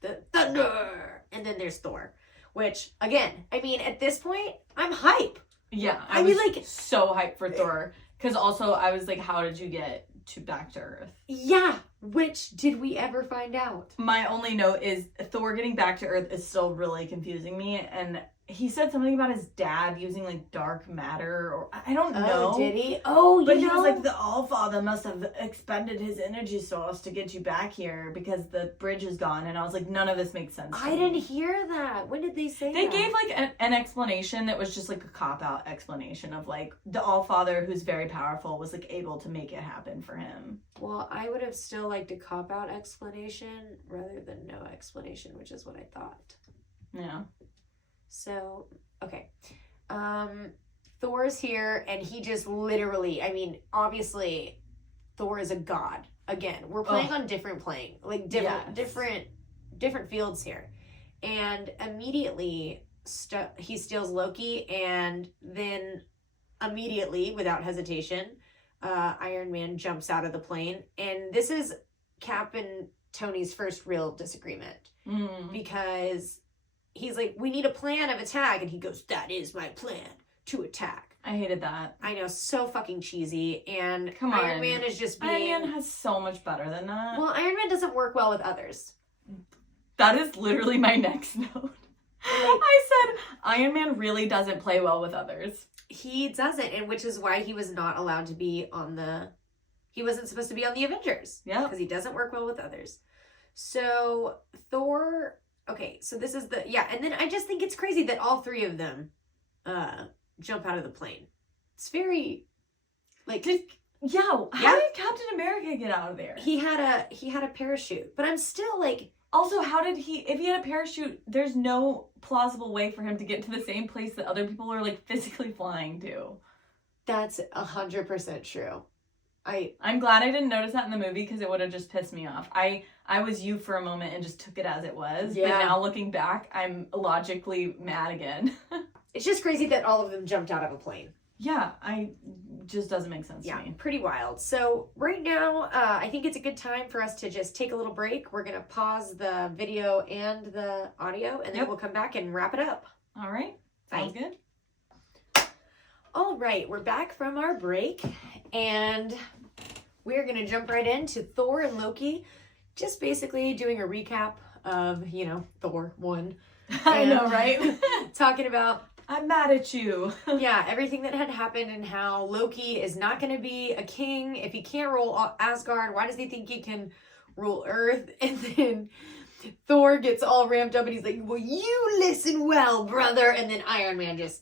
The thunder. And then there's Thor. Which, again, I mean, at this point, I'm hype. Yeah. I was like so hyped for Thor. Because also, I was like, how did you get... back to Earth? Yeah, which did we ever find out? My only note is Thor getting back to Earth is still really confusing me, and he said something about his dad using like dark matter, or I don't know. Oh, did he? Oh, but he was like, the Allfather must have expended his energy source to get you back here because the bridge is gone. And I was like, none of this makes sense. I didn't hear that. When did they say that? They gave like an explanation that was just like a cop-out explanation of like the Allfather, who's very powerful, was like able to make it happen for him. Well, I would have still liked a cop-out explanation rather than no explanation, which is what I thought. Yeah. So, okay. Thor's here, and he just literally, I mean, obviously, Thor is a god. Again, we're playing on different different fields here. And immediately, he steals Loki, and then immediately, without hesitation, Iron Man jumps out of the plane. And this is Cap and Tony's first real disagreement. Because he's like, we need a plan of attack. And he goes, that is my plan, to attack. I hated that. I know, so fucking cheesy. And Come on. Iron Man is just being... Iron Man has so much better than that. Well, Iron Man doesn't work well with others. That is literally my next note. I said, Iron Man really doesn't play well with others. He doesn't, and which is why he was not allowed to be on the... He wasn't supposed to be on the Avengers. Yeah. Because he doesn't work well with others. So, Thor... Okay, so this is the... Yeah, and then I just think it's crazy that all three of them jump out of the plane. It's very... Like... How did Captain America get out of there? He had a parachute. But I'm still like... Also, if he had a parachute, there's no plausible way for him to get to the same place that other people are like physically flying to. That's 100% true. I'm glad I didn't notice that in the movie because it would have just pissed me off. I was you for a moment and just took it as it was. Yeah. But now looking back, I'm logically mad again. It's just crazy that all of them jumped out of a plane. Yeah, just doesn't make sense to me. Yeah, pretty wild. So right now, I think it's a good time for us to just take a little break. We're going to pause the video and the audio, and then we'll come back and wrap it up. All right. Sounds good. All right, we're back from our break, and we're going to jump right into Thor and Loki, just basically doing a recap of, Thor 1. I know, right? Talking about... I'm mad at you. Yeah, everything that had happened and how Loki is not going to be a king. If he can't rule Asgard, why does he think he can rule Earth? And then Thor gets all ramped up and he's like, well, you listen well, brother. And then Iron Man just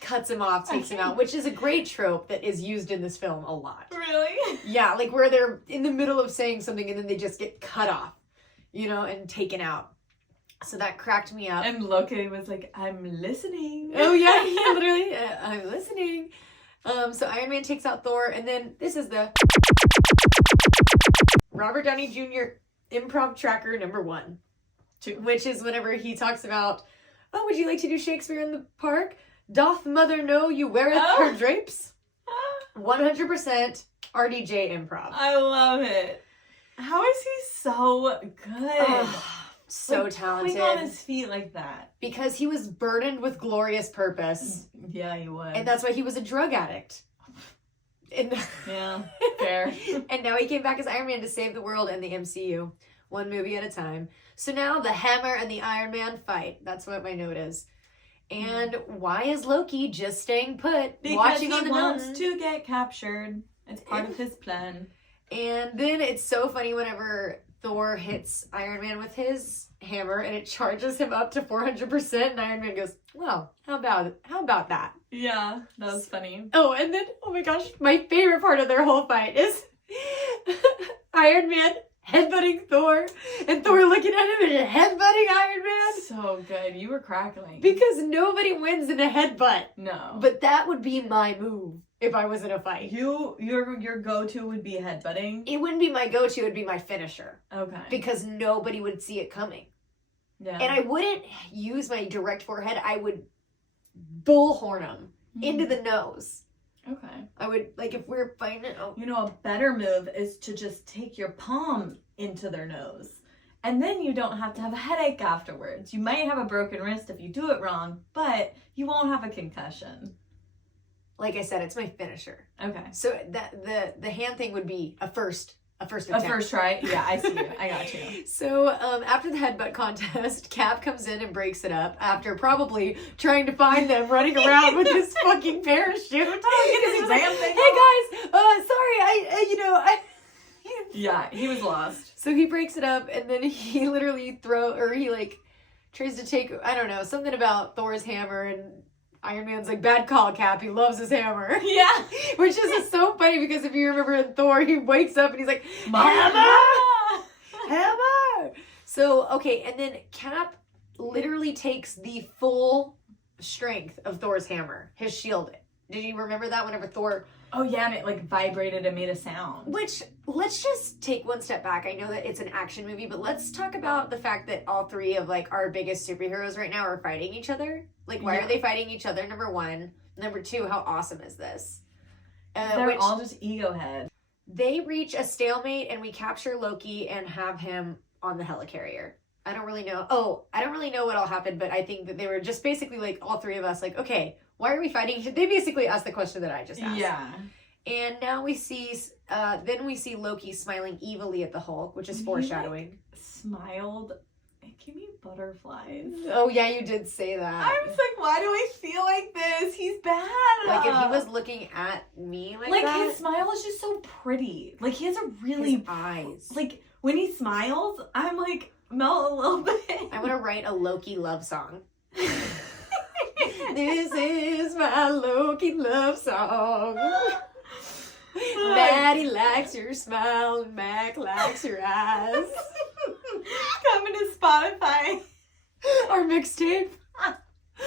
cuts him off, takes him out, which is a great trope that is used in this film a lot. Really? Yeah, like where they're in the middle of saying something and then they just get cut off, and taken out. So that cracked me up. And Loki was like, I'm listening. Oh, yeah, he literally, I'm listening. So Iron Man takes out Thor, and then this is the Robert Downey Jr. improv tracker number 1. 2. Which is whenever he talks about, oh, would you like to do Shakespeare in the Park? Doth mother know you weareth her drapes? 100% RDJ improv. I love it. How is he so good? So talented. Quick on his feet like that. Because he was burdened with glorious purpose. Yeah, he was. And that's why he was a drug addict. And yeah, fair. And now he came back as Iron Man to save the world and the MCU. One movie at a time. So now the Hammer and the Iron Man fight. That's what my note is. And why is Loki just staying put? Because watching on the he wants mountain? To get captured. It's part of his plan. And then it's so funny whenever Thor hits Iron Man with his hammer and it charges him up to 400%, and Iron Man goes, well, how about that? Yeah, that was funny. Oh, and then, oh my gosh, my favorite part of their whole fight is Iron Man headbutting Thor, and Thor looking at him and headbutting Iron Man. So good. You were crackling. Because nobody wins in a headbutt. No. But that would be my move if I was in a fight. Your go-to would be headbutting? It wouldn't be my go-to, it would be my finisher. Okay. Because nobody would see it coming. Yeah. And I wouldn't use my direct forehead, I would bullhorn him into the nose. Okay. I would, like, if we're fighting it. Oh. A better move is to just take your palm into their nose. And then you don't have to have a headache afterwards. You might have a broken wrist if you do it wrong, but you won't have a concussion. Like I said, it's my finisher. Okay. So that the hand thing would be a first a first A attempt. first try? Yeah, I see you. I got you. So after the headbutt contest, Cap comes in and breaks it up after probably trying to find them running around with his fucking parachute. Oh, He was damn like, thing hey guys, sorry, Yeah, he was lost. So he breaks it up, and then he literally tries to take, I don't know, something about Thor's hammer, and Iron Man's like, bad call, Cap, he loves his hammer. Yeah. Which is so funny, because if you remember in Thor, he wakes up and he's like, Mama! hammer! So, okay, and then Cap literally takes the full strength of Thor's hammer, his shield. Did you remember that whenever Thor... Oh, yeah, and it like vibrated and made a sound. Which, let's just take one step back. I know that it's an action movie, but let's talk about the fact that all three of like our biggest superheroes right now are fighting each other. Like, why are they fighting each other? Number one. Number two, how awesome is this? They're all just ego heads. They reach a stalemate, and we capture Loki and have him on the helicarrier. I don't really know what all happened, but I think that they were just basically like, all three of us, like, okay, why are we fighting? They basically asked the question that I just asked. Yeah. And now we see, then we see Loki smiling evilly at the Hulk, which is foreshadowing. Smiled. It gave me butterflies. Oh yeah, you did say that. I was like, why do I feel like this? He's bad. Like if he was looking at me like that. His smile is just so pretty. Like he has a really his eyes. Like when he smiles, I'm like melt a little bit. I want to write a Loki love song. This is my Loki love song. Maddie likes your smile and Mac likes your eyes. Coming to Spotify. Our mixtape.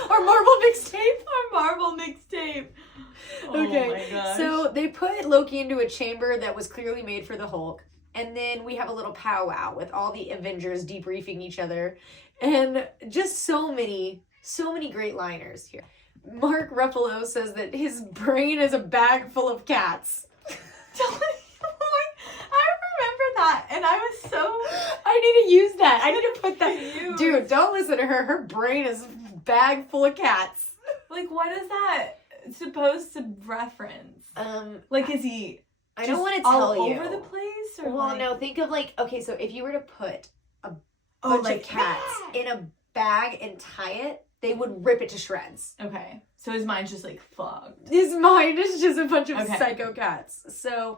Our Marvel mixtape. Our Marvel mixtape. Oh Okay, my gosh. so they put Loki into a chamber that was clearly made for the Hulk. And then we have a little powwow with all the Avengers debriefing each other. And just so many great liners here. Mark Ruffalo says that his brain is a bag full of cats. I remember that, and I was so... I need to use that. I need to put that... Cute. Dude, don't listen to her. Her brain is a bag full of cats. Like, what is that supposed to reference? Like, is he... I don't want to tell all you. over the place? Or Well, like... no, think of like... Okay, so if you were to put a bunch of cats in a bag and tie it, they would rip it to shreds. Okay. So his mind's just like fucked. His mind is just a bunch of psycho cats. So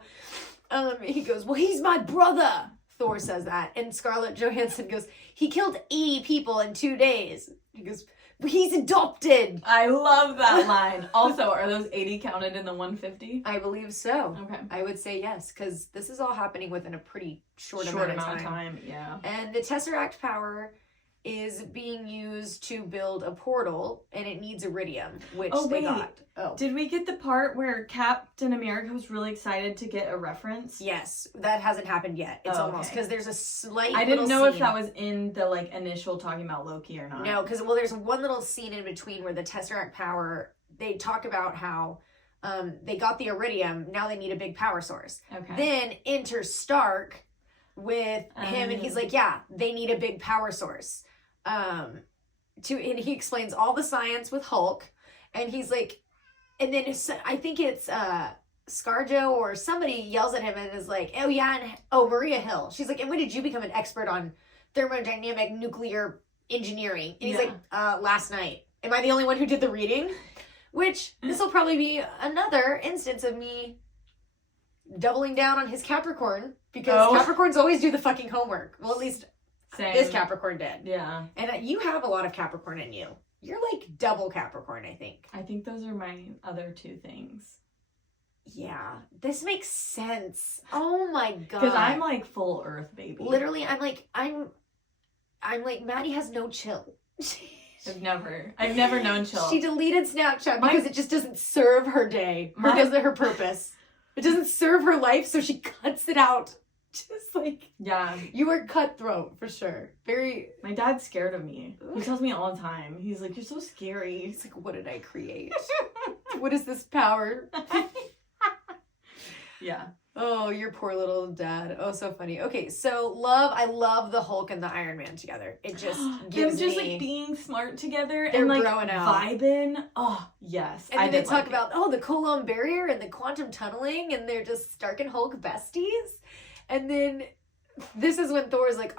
he goes, well, he's my brother. Thor says that. And Scarlett Johansson goes, he killed 80 people in 2 days. He goes, but he's adopted. I love that line. Also, are those 80 counted in the 150? I believe so. Okay. I would say yes, because this is all happening within a pretty short Short amount of time. Yeah. And the Tesseract power is being used to build a portal, and it needs iridium, which they got. Oh. Did we get the part where Captain America was really excited to get a reference? Yes, that hasn't happened yet. It's almost, because there's a slight I didn't know scene. if that was in the like initial talking about Loki or not. No, because there's one little scene in between where the Tesseract power, they talk about how they got the iridium, now they need a big power source. Okay. Then enter Stark with him, and he's like, yeah, they need a big power source. And he explains all the science with Hulk, and he's like, and then I think it's ScarJo or somebody yells at him and is like, oh yeah, and Maria Hill. She's like, and when did you become an expert on thermodynamic nuclear engineering? And he's like, last night. Am I the only one who did the reading? Which this will probably be another instance of me doubling down on his Capricorn, because Capricorns always do the fucking homework. Well, at least this Capricorn did. Yeah. And you have a lot of Capricorn in you. You're like double Capricorn, I think. I think those are my other two things. Yeah. This makes sense. Oh my god. Because I'm like full Earth, baby. Literally, I'm like, Maddie has no chill. I've never known chill. She deleted Snapchat because it just doesn't serve her day. Her purpose. It doesn't serve her life, so she cuts it out. Just like, yeah, you were cutthroat for sure. Very. My dad's scared of me. He tells me all the time. He's like, "You're so scary." He's like, "What did I create? What is this power?" Yeah. Oh, your poor little dad. Oh, so funny. Okay, so I love the Hulk and the Iron Man together. It just gives them just me, like being smart together they're and like growing out. vibing. Oh yes. And then they talk about the Coulomb barrier and the quantum tunneling, and they're just Stark and Hulk besties. And then this is when Thor's like,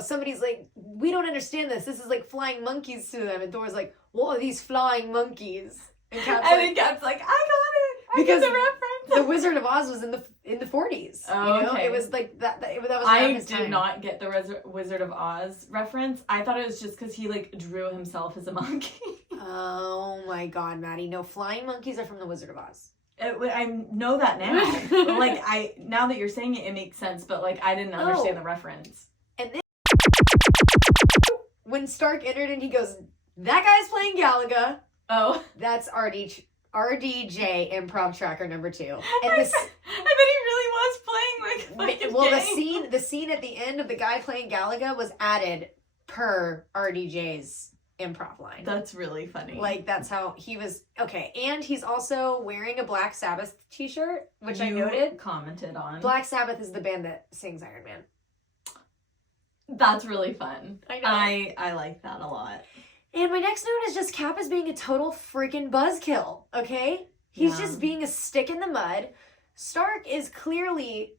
somebody's like, we don't understand this. This is like flying monkeys to them. And Thor's like, what are these flying monkeys? And then Cap's like, I got it. I get the reference. The Wizard of Oz was in the 40s. Oh, you know? okay. It was like that was I did not get the Wizard of Oz reference. I thought it was just because he like drew himself as a monkey. Oh my God, Maddie! No, flying monkeys are from the Wizard of Oz. I know that now. Like now that you're saying it, it makes sense. But like I didn't understand the reference. And then when Stark entered and he goes, "That guy's playing Galaga." Oh, that's RDJ improv tracker number 2. And I bet he really was playing like well, the scene at the end of the guy playing Galaga was added per RDJ's improv line. That's really funny. Like that's how he was. Okay, and he's also wearing a Black Sabbath t-shirt, which I noted. Commented on. Black Sabbath is the band that sings Iron Man. That's really fun. I know. I like that a lot. And my next note is just Cap is being a total freaking buzzkill, okay? He's just being a stick in the mud. Stark is clearly...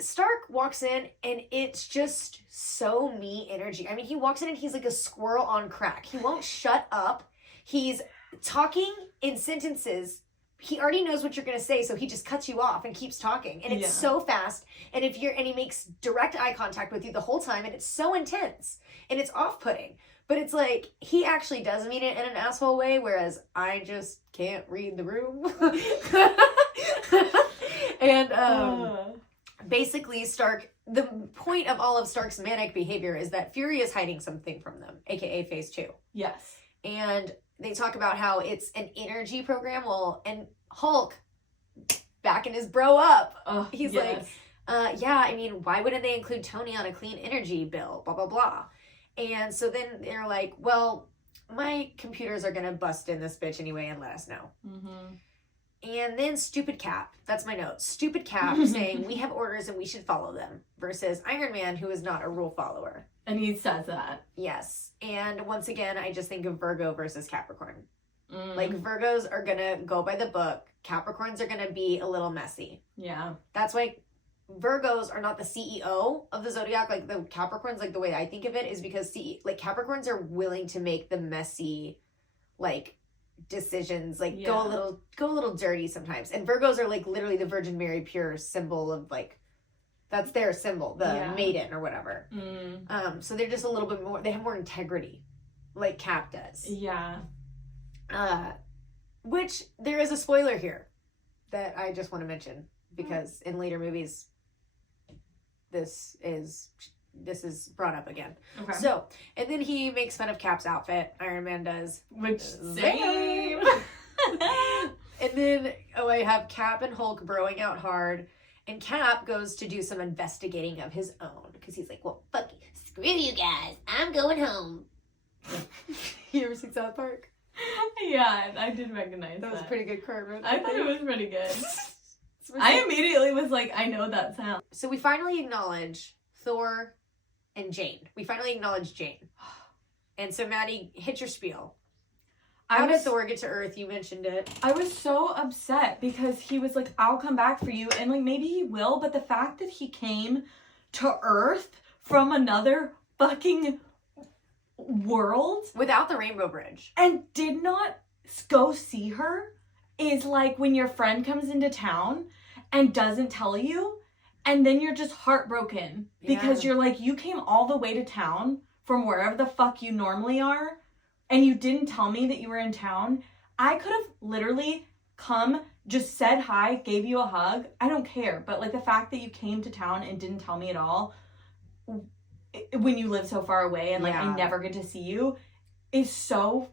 Stark walks in and it's just so me energy. He walks in and he's like a squirrel on crack. He won't shut up. He's talking in sentences. He already knows what you're going to say, so he just cuts you off and keeps talking. And it's so fast. And he makes direct eye contact with you the whole time, and it's so intense. And it's off-putting. But it's like, he actually does mean it in an asshole way, whereas I just can't read the room. And basically Stark, the point of all of Stark's manic behavior is that Fury is hiding something from them, aka Phase 2. Yes. And they talk about how it's an energy program. Well, and Hulk, backing his bro up. He's like, why wouldn't they include Tony on a clean energy bill? Blah, blah, blah. And so then they're like, well, my computers are going to bust in this bitch anyway and let us know. Mm-hmm. And then stupid Cap, that's my note. Stupid Cap saying we have orders and we should follow them versus Iron Man, who is not a rule follower. And he says that. Yes. And once again, I just think of Virgo versus Capricorn. Like Virgos are going to go by the book. Capricorns are going to be a little messy. Yeah. That's why Virgos are not the CEO of the zodiac. Like the Capricorns, like the way I think of it is because Capricorns are willing to make the messy, like, decisions, like go a little dirty sometimes. And Virgos are like literally the Virgin Mary pure symbol of like, that's their symbol, the maiden or whatever. So they're just a little bit more, they have more integrity, like Cap does. Yeah. Which there is a spoiler here that I just want to mention because in later movies this is brought up again. Okay. So, and then he makes fun of Cap's outfit. Iron Man does. Which, same. And then, I have Cap and Hulk broing out hard. And Cap goes to do some investigating of his own. Because he's like, well, fuck, screw you guys. I'm going home. You ever seen South Park? Yeah, I did recognize that. That was a pretty good Kermit. I thought it was pretty good. I immediately was like, I know that sound. So we finally acknowledge Thor and Jane. We finally acknowledge Jane. And so Maddie, hit your spiel. How did Thor get to Earth? You mentioned it. I was so upset because he was like, I'll come back for you. And like, maybe he will. But the fact that he came to Earth from another fucking world. Without the Rainbow Bridge. And did not go see her is like when your friend comes into town and doesn't tell you. And then you're just heartbroken because you're like, you came all the way to town from wherever the fuck you normally are. And you didn't tell me that you were in town. I could have literally come, just said hi, gave you a hug. I don't care. But like the fact that you came to town and didn't tell me at all when you live so far away and like I never get to see you is so,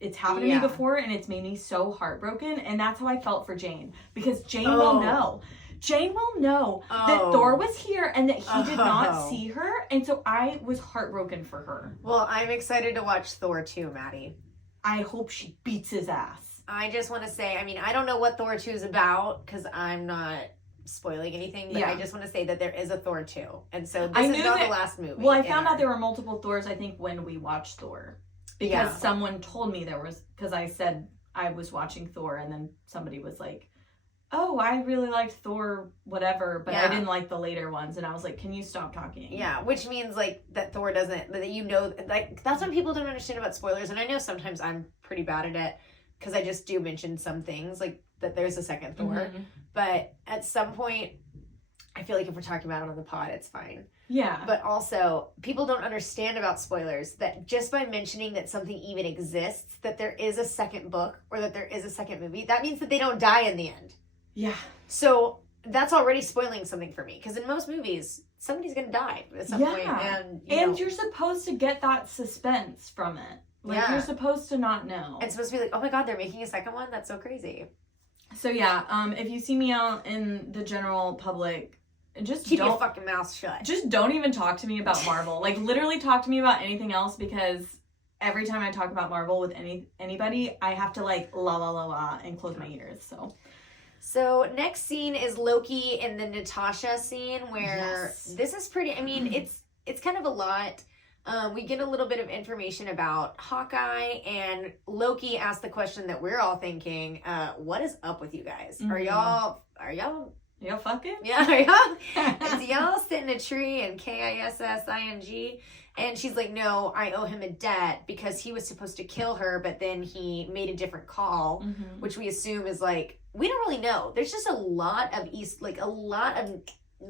it's happened to me before and it's made me so heartbroken. And that's how I felt for Jane because Jane will know. Jane will know that Thor was here and that he did not see her. And so I was heartbroken for her. Well, I'm excited to watch Thor 2, Maddie. I hope she beats his ass. I just want to say, I don't know what Thor 2 is about because I'm not spoiling anything, but I just want to say that there is a Thor 2. And so this is not the last movie. Well, I found out there were multiple Thors, I think, when we watched Thor. Because someone told me there was, because I said I was watching Thor and then somebody was like, oh, I really liked Thor whatever, but I Yeah. didn't like the later ones. And I was like, can you stop talking? Yeah, which means, like, that Thor doesn't, that you know, like, that's what people don't understand about spoilers. And I know sometimes I'm pretty bad at it because I just do mention some things, like, that there's a second Thor. Mhm. But at some point, I feel like if we're talking about it on the pod, it's fine. Yeah. But also, people don't understand about spoilers that just by mentioning that something even exists, that there is a second book or that there is a second movie, that means that they don't die in the end. Yeah. So that's already spoiling something for me. Because in most movies, somebody's going to die at some point. And, you're supposed to get that suspense from it. Like, Yeah. you're supposed to not know. it's supposed to be like, oh my God, they're making a second one? That's so crazy. So, yeah, if you see me out in the general public, just Keep your don't fucking mouth shut. just don't even talk to me about Marvel. Like, literally talk to me about anything else, because every time I talk about Marvel with anybody, I have to, like, la la la la and close my ears. So next scene is Loki and the Natasha scene, where Yes. this is pretty, I mean, it's kind of a lot. We get a little bit of information about Hawkeye, and Loki asked the question that we're all thinking, what is up with you guys? Mhm. Are y'all Y'all fucking? Yeah, are y'all? Is y'all sit in a tree and KISSING? And she's like, no, I owe him a debt because he was supposed to kill her, but then he made a different call, Mhm. which we assume is like, we don't really know. There's just a lot of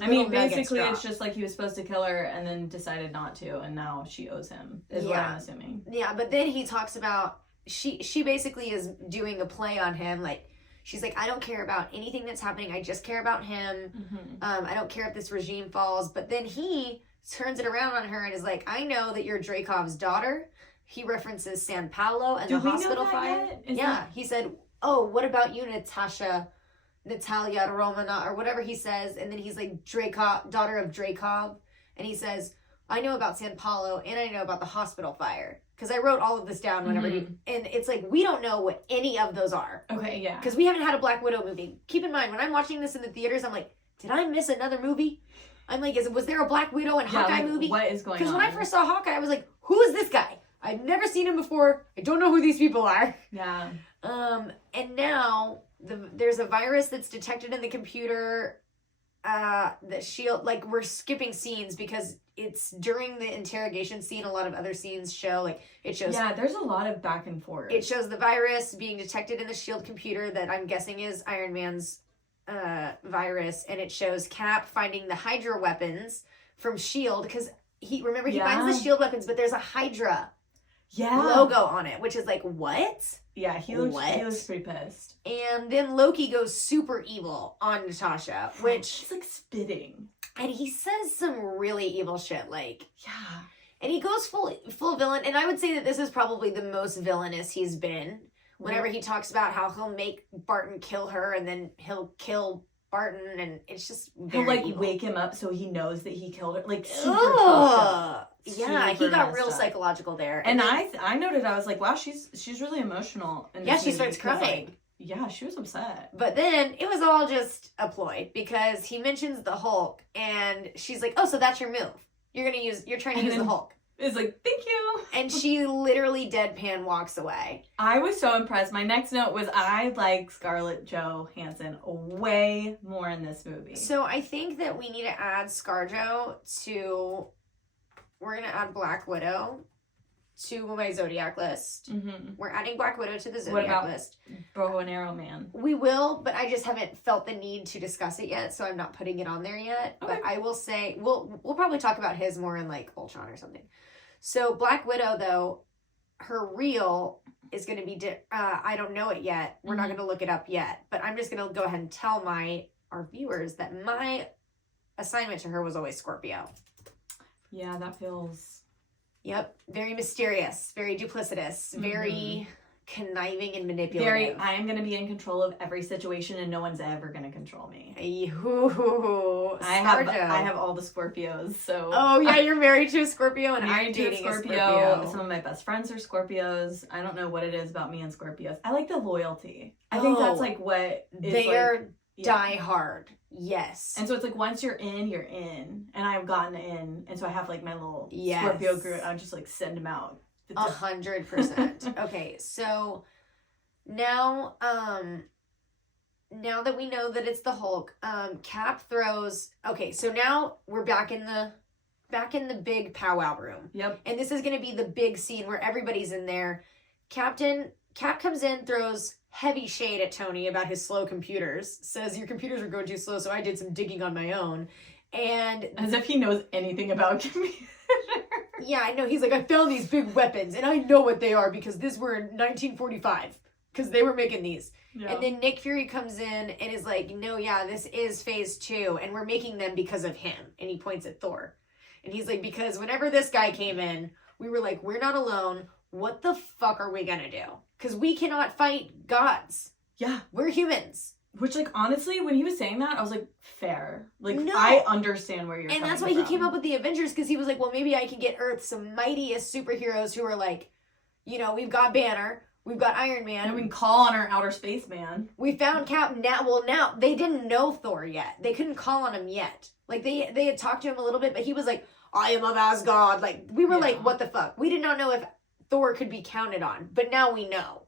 I mean, nuggets basically, dropped. it's just like he was supposed to kill her and then decided not to, and now she owes him, is what I'm assuming. Yeah, but then he talks about, she basically is doing a play on him, like, she's like, I don't care about anything that's happening. I just care about him. Mm-hmm. I don't care if this regime falls. But then he turns it around on her and is like, I know that you're Dracov's daughter. He references San Paulo and Do the we know hospital that fire. yet? Is Yeah, that- he said, oh, what about you, Natalia Romana, or whatever he says. And then he's like, daughter of Dracov. And he says, I know about San Paulo and I know about the hospital fire. Because I wrote all of this down whenever Mhm. and it's like, we don't know what any of those are. Okay, yeah. Because we haven't had a Black Widow movie. Keep in mind, when I'm watching this in the theaters, I'm like, did I miss another movie? I'm like, was there a Black Widow and Hawkeye like, movie? what is going on? Because when I first saw Hawkeye, I was like, who is this guy? I've never seen him before. I don't know who these people are. Yeah. And now there's a virus that's detected in the computer. That Shield, like, we're skipping scenes because it's during the interrogation scene. A lot of other scenes show, like, it shows. Yeah, there's a lot of back and forth. It shows the virus being detected in the Shield computer that I'm guessing is Iron Man's virus, and it shows Cap finding the Hydra weapons from Shield because he finds the Shield weapons, but there's a Hydra logo on it, which is like, what? Yeah, he looks pretty pissed. And then Loki goes super evil on Natasha, which she's like spitting, and he says some really evil shit, like, yeah. And he goes full villain, and I would say that this is probably the most villainous he's been. Whenever he talks about how he'll make Barton kill her, and then he'll kill Barton, and it's just very he'll like evil. wake him up so he knows that he killed her. Like, super Ugh. Yeah, he Super got real messed up. psychological there. And then, I noted, I was like, wow, she's really emotional. In yeah, this she movie starts because, crying. like, yeah, she was upset. But then it was all just a ploy because he mentions the Hulk, and she's like, "Oh, so that's your move? You're trying to use the Hulk." It's like, thank you. And she literally deadpan walks away. I was so impressed. My next note was I like Scarlett Johansson way more in this movie. So I think that we need to add ScarJo to. We're gonna add Black Widow to my Zodiac list. Mm-hmm. We're adding Black Widow to the What Zodiac about list. Bow and Arrow Man? We will, but I just haven't felt the need to discuss it yet, so I'm not putting it on there yet. Okay. But I will say we'll probably talk about his more in like Ultron or something. So Black Widow, though, her reel is going to be I don't know it yet. We're not going to look it up yet, but I'm just going to go ahead and tell our viewers that my assignment to her was always Scorpio. Yeah, that feels... Yep, very mysterious, very duplicitous, very conniving and manipulative. Very, I am going to be in control of every situation and no one's ever going to control me. I have all the Scorpios, so... Oh, yeah, you're married to a Scorpio and I'm married to a dating a Scorpio. Scorpio. Some of my best friends are Scorpios. I don't know what it is about me and Scorpios. I like the loyalty. I think that's like what is they're like, die hard. Yes. And so it's like once you're in, you're in. And I've gotten in. And so I have like my little Yes. Scorpio group. I just like send them out. 100%. Okay, so now now that we know that it's the Hulk, Cap throws. Okay, so now we're back in the big powwow room. Yep. And this is going to be the big scene where everybody's in there. Cap comes in, throws heavy shade at Tony about his slow computers. Says your computers are going too slow, so I did some digging on my own. And as if he knows anything about computers. Yeah, I know. He's like, I found these big weapons, and I know what they are because these were in 1945, because they were making these. Yeah. And then Nick Fury comes in and is like, no, yeah, this is phase 2, and we're making them because of him. And he points at Thor. And he's like, because whenever this guy came in, we were like, we're not alone. What the fuck are we gonna do? Because we cannot fight gods. Yeah. We're humans. Which, like, honestly, when he was saying that, I was like, fair. Like, no. I understand where you're coming from. And that's why he came up with the Avengers, because he was like, well, maybe I can get Earth some mightiest superheroes who are like, you know, we've got Banner, we've got Iron Man. And we can call on our outer space man. We found Cap. Now, they didn't know Thor yet. They couldn't call on him yet. Like, they had talked to him a little bit, but he was like, I am of Asgard. Like, we were like, what the fuck? We did not know if Thor could be counted on, but now we know.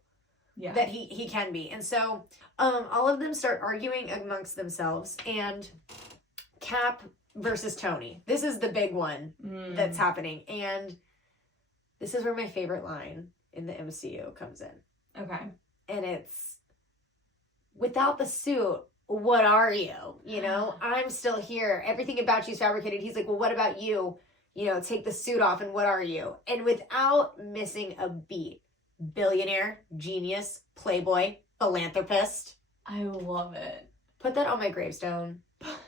Yeah. That he can be. And so all of them start arguing amongst themselves, and Cap versus Tony. This is the big one that's happening. And this is where my favorite line in the MCU comes in. Okay. And it's, without the suit, what are you? You know, I'm still here. Everything about you is fabricated. He's like, well, what about you? You know, take the suit off and what are you? And without missing a beat, billionaire, genius, playboy, philanthropist. I love it. Put that on my gravestone.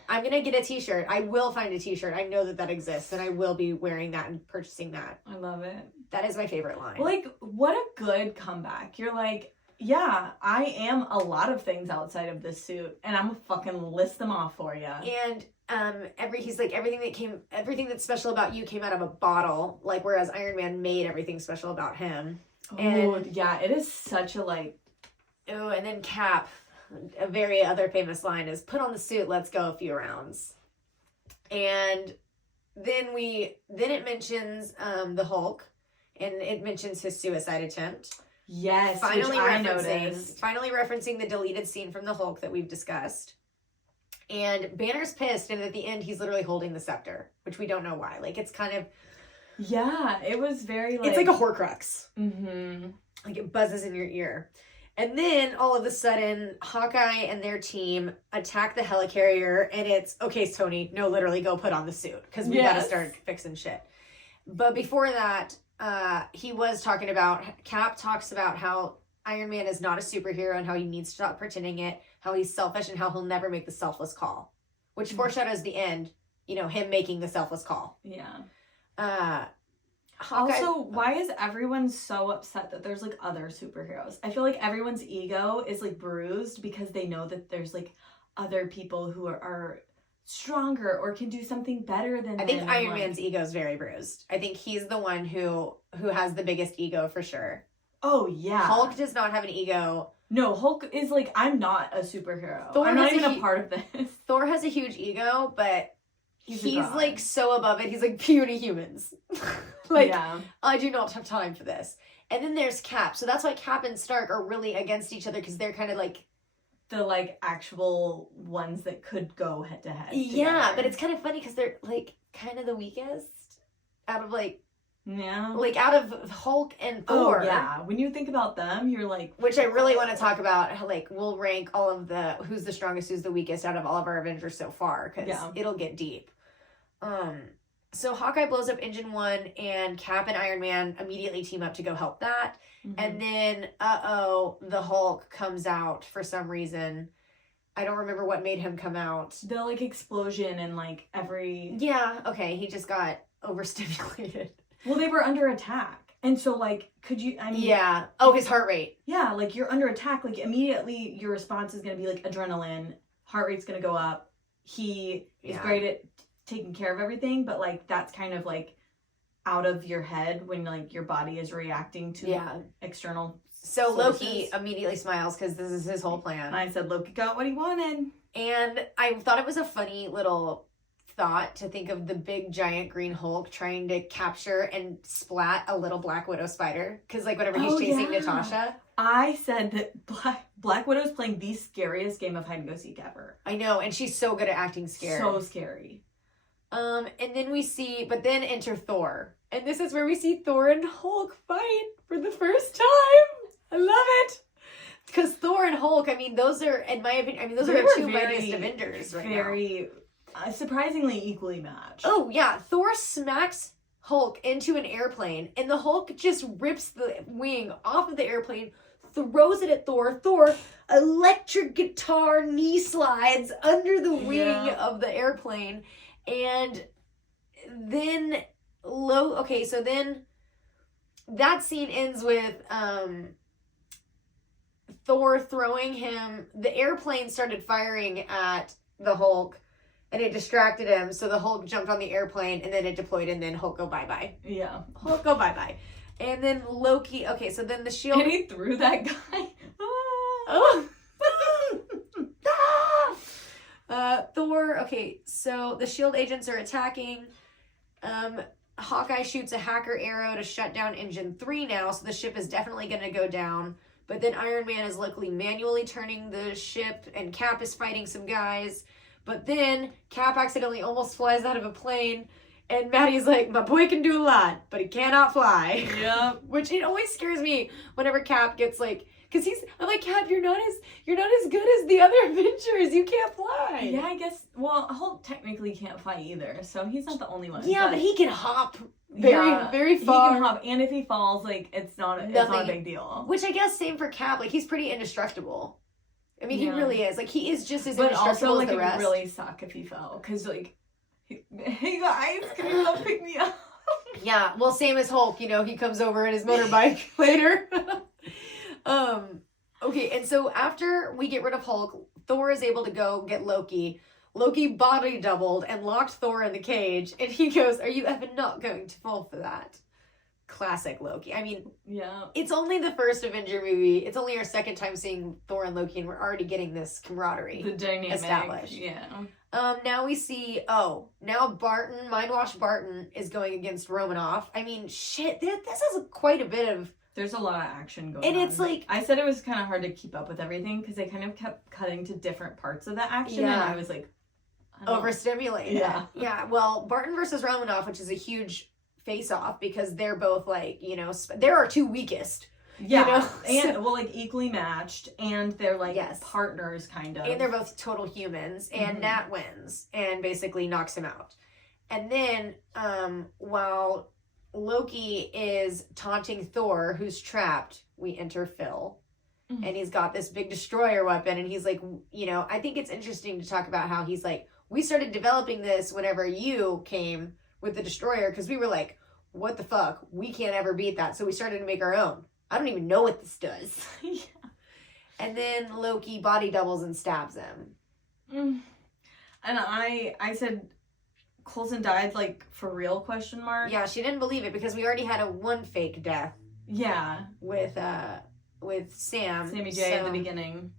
I'm going to get a t-shirt. I will find a t-shirt. I know that exists, and I will be wearing that and purchasing that. I love it. That is my favorite line. Like, what a good comeback. You're like, yeah, I am a lot of things outside of this suit, and I'm gonna fucking list them off for you. And he's like, everything that's special about you came out of a bottle, like, whereas Iron Man made everything special about him. Oh, yeah, it is such a, like... Oh, and then Cap, a very other famous line is, put on the suit, let's go a few rounds. And then it mentions the Hulk, and it mentions his suicide attempt. Yes, finally referencing the deleted scene from the Hulk that we've discussed. And Banner's pissed, and at the end, he's literally holding the scepter, which we don't know why. Like, it's kind of... Yeah, it was very, like... It's like a Horcrux. Mm-hmm. Like, it buzzes in your ear. And then, all of a sudden, Hawkeye and their team attack the helicarrier, and it's, okay, Tony, no, literally, go put on the suit, because we gotta start fixing shit. But before that, Cap talks about how Iron Man is not a superhero and how he needs to stop pretending it, how he's selfish, and how he'll never make the selfless call. Which foreshadows the end, you know, him making the selfless call. Yeah. Hawkeye, also, why is everyone so upset that there's, like, other superheroes? I feel like everyone's ego is, like, bruised because they know that there's, like, other people who are stronger or can do something better than them. I think Iron Man's ego is very bruised. I think he's the one who has the biggest ego for sure. Oh, yeah. Hulk does not have an ego. No, Hulk is like, I'm not a superhero. I'm not even a part of this. Thor has a huge ego, but he's like so above it. He's like, puny humans. Like, yeah. I do not have time for this. And then there's Cap. So that's why Cap and Stark are really against each other, because they're kind of like... The, like, actual ones that could go head to head. Yeah, but it's kind of funny because they're, like, kind of the weakest out of, like... Yeah. Like, out of Hulk and Thor. Oh, yeah. When you think about them, you're like... Which I really want to talk about. How, like, we'll rank all of the... Who's the strongest, who's the weakest out of all of our Avengers so far. Because it'll get deep. So Hawkeye blows up Engine 1, and Cap and Iron Man immediately team up to go help that. Mm-hmm. And then, the Hulk comes out for some reason. I don't remember what made him come out. The, like, explosion and, like, every... Yeah, okay, he just got overstimulated. Well, they were under attack. And so, like, could you... I mean... Yeah. Oh, his heart rate. Yeah, like, you're under attack. Like, immediately your response is going to be, like, adrenaline. Heart rate's going to go up. He is great at taking care of everything, but, like, that's kind of, like, out of your head when, like, your body is reacting to external So sources. Loki immediately smiles because this is his whole plan. I said Loki got what he wanted. And I thought it was a funny little thought to think of the big giant green Hulk trying to capture and splat a little Black Widow spider. Because, like, whenever he's chasing Natasha. I said that Black Widow's playing the scariest game of hide and go seek ever. I know, and she's so good at acting scared. So scary. And then enter Thor. And this is where we see Thor and Hulk fight for the first time. I love it. Because Thor and Hulk, I mean, those are, in my opinion, those are our two mightiest Avengers right now. Surprisingly equally matched. Oh, yeah. Thor smacks Hulk into an airplane, and the Hulk just rips the wing off of the airplane, throws it at Thor. Thor, electric guitar knee slides under the wing of the airplane. And then, so then that scene ends with Thor throwing him. The airplane started firing at the Hulk, and it distracted him, so the Hulk jumped on the airplane, and then it deployed, and then Hulk go bye-bye. Yeah. Hulk go bye-bye. And then Loki, so then the shield... And he threw that guy. Oh! Thor, so the shield agents are attacking. Hawkeye shoots a hacker arrow to shut down engine 3 now, so the ship is definitely going to go down. But then Iron Man is luckily manually turning the ship, and Cap is fighting some guys. But then Cap accidentally almost flies out of a plane, and Maddie's like, my boy can do a lot, but he cannot fly. Yep. Which it always scares me whenever Cap gets like, because I'm like, Cap, you're not as good as the other Avengers. You can't fly. Yeah, I guess. Well, Hulk technically can't fly either, so he's not the only one. Yeah, but he can hop very far. He can hop, and if he falls, like it's not a big deal. Which I guess same for Cap. Like he's pretty indestructible. I mean, he really is. Like he is just as indestructible as the rest. But also, like, it would really suck if he fell, because like, hey guys, can you come pick me up? Yeah. Well, same as Hulk. You know, he comes over in his motorbike later. And so after we get rid of Hulk, Thor is able to go get Loki. Loki body doubled and locked Thor in the cage, and he goes, are you ever not going to fall for that? Classic Loki. I mean, it's only the first Avenger movie. It's only our second time seeing Thor and Loki, and we're already getting this camaraderie established. Yeah. Now we see, now Barton, Mindwash Barton, is going against Romanoff. I mean, shit, this is quite a bit of... There's a lot of action going on. And it's like... I said it was kind of hard to keep up with everything because they kind of kept cutting to different parts of the action. And I was like... overstimulated. Yeah. Well, Barton versus Romanoff, which is a huge face-off because they're both like, they're our two weakest. Yeah. And, like, equally matched. And they're, like, partners, kind of. And they're both total humans. And Nat wins and basically knocks him out. And then, while... Loki is taunting Thor, who's trapped, we enter Phil. Mm-hmm. And he's got this big destroyer weapon, and he's like, I think it's interesting to talk about how he's like, we started developing this whenever you came with the destroyer, because we were like, what the fuck? We can't ever beat that. So we started to make our own. I don't even know what this does. Yeah. And then Loki body doubles and stabs him. And I said... Coulson died, like, for real, question mark? Yeah, she didn't believe it because we already had one fake death. Yeah. With Sam. Sammy J in the beginning.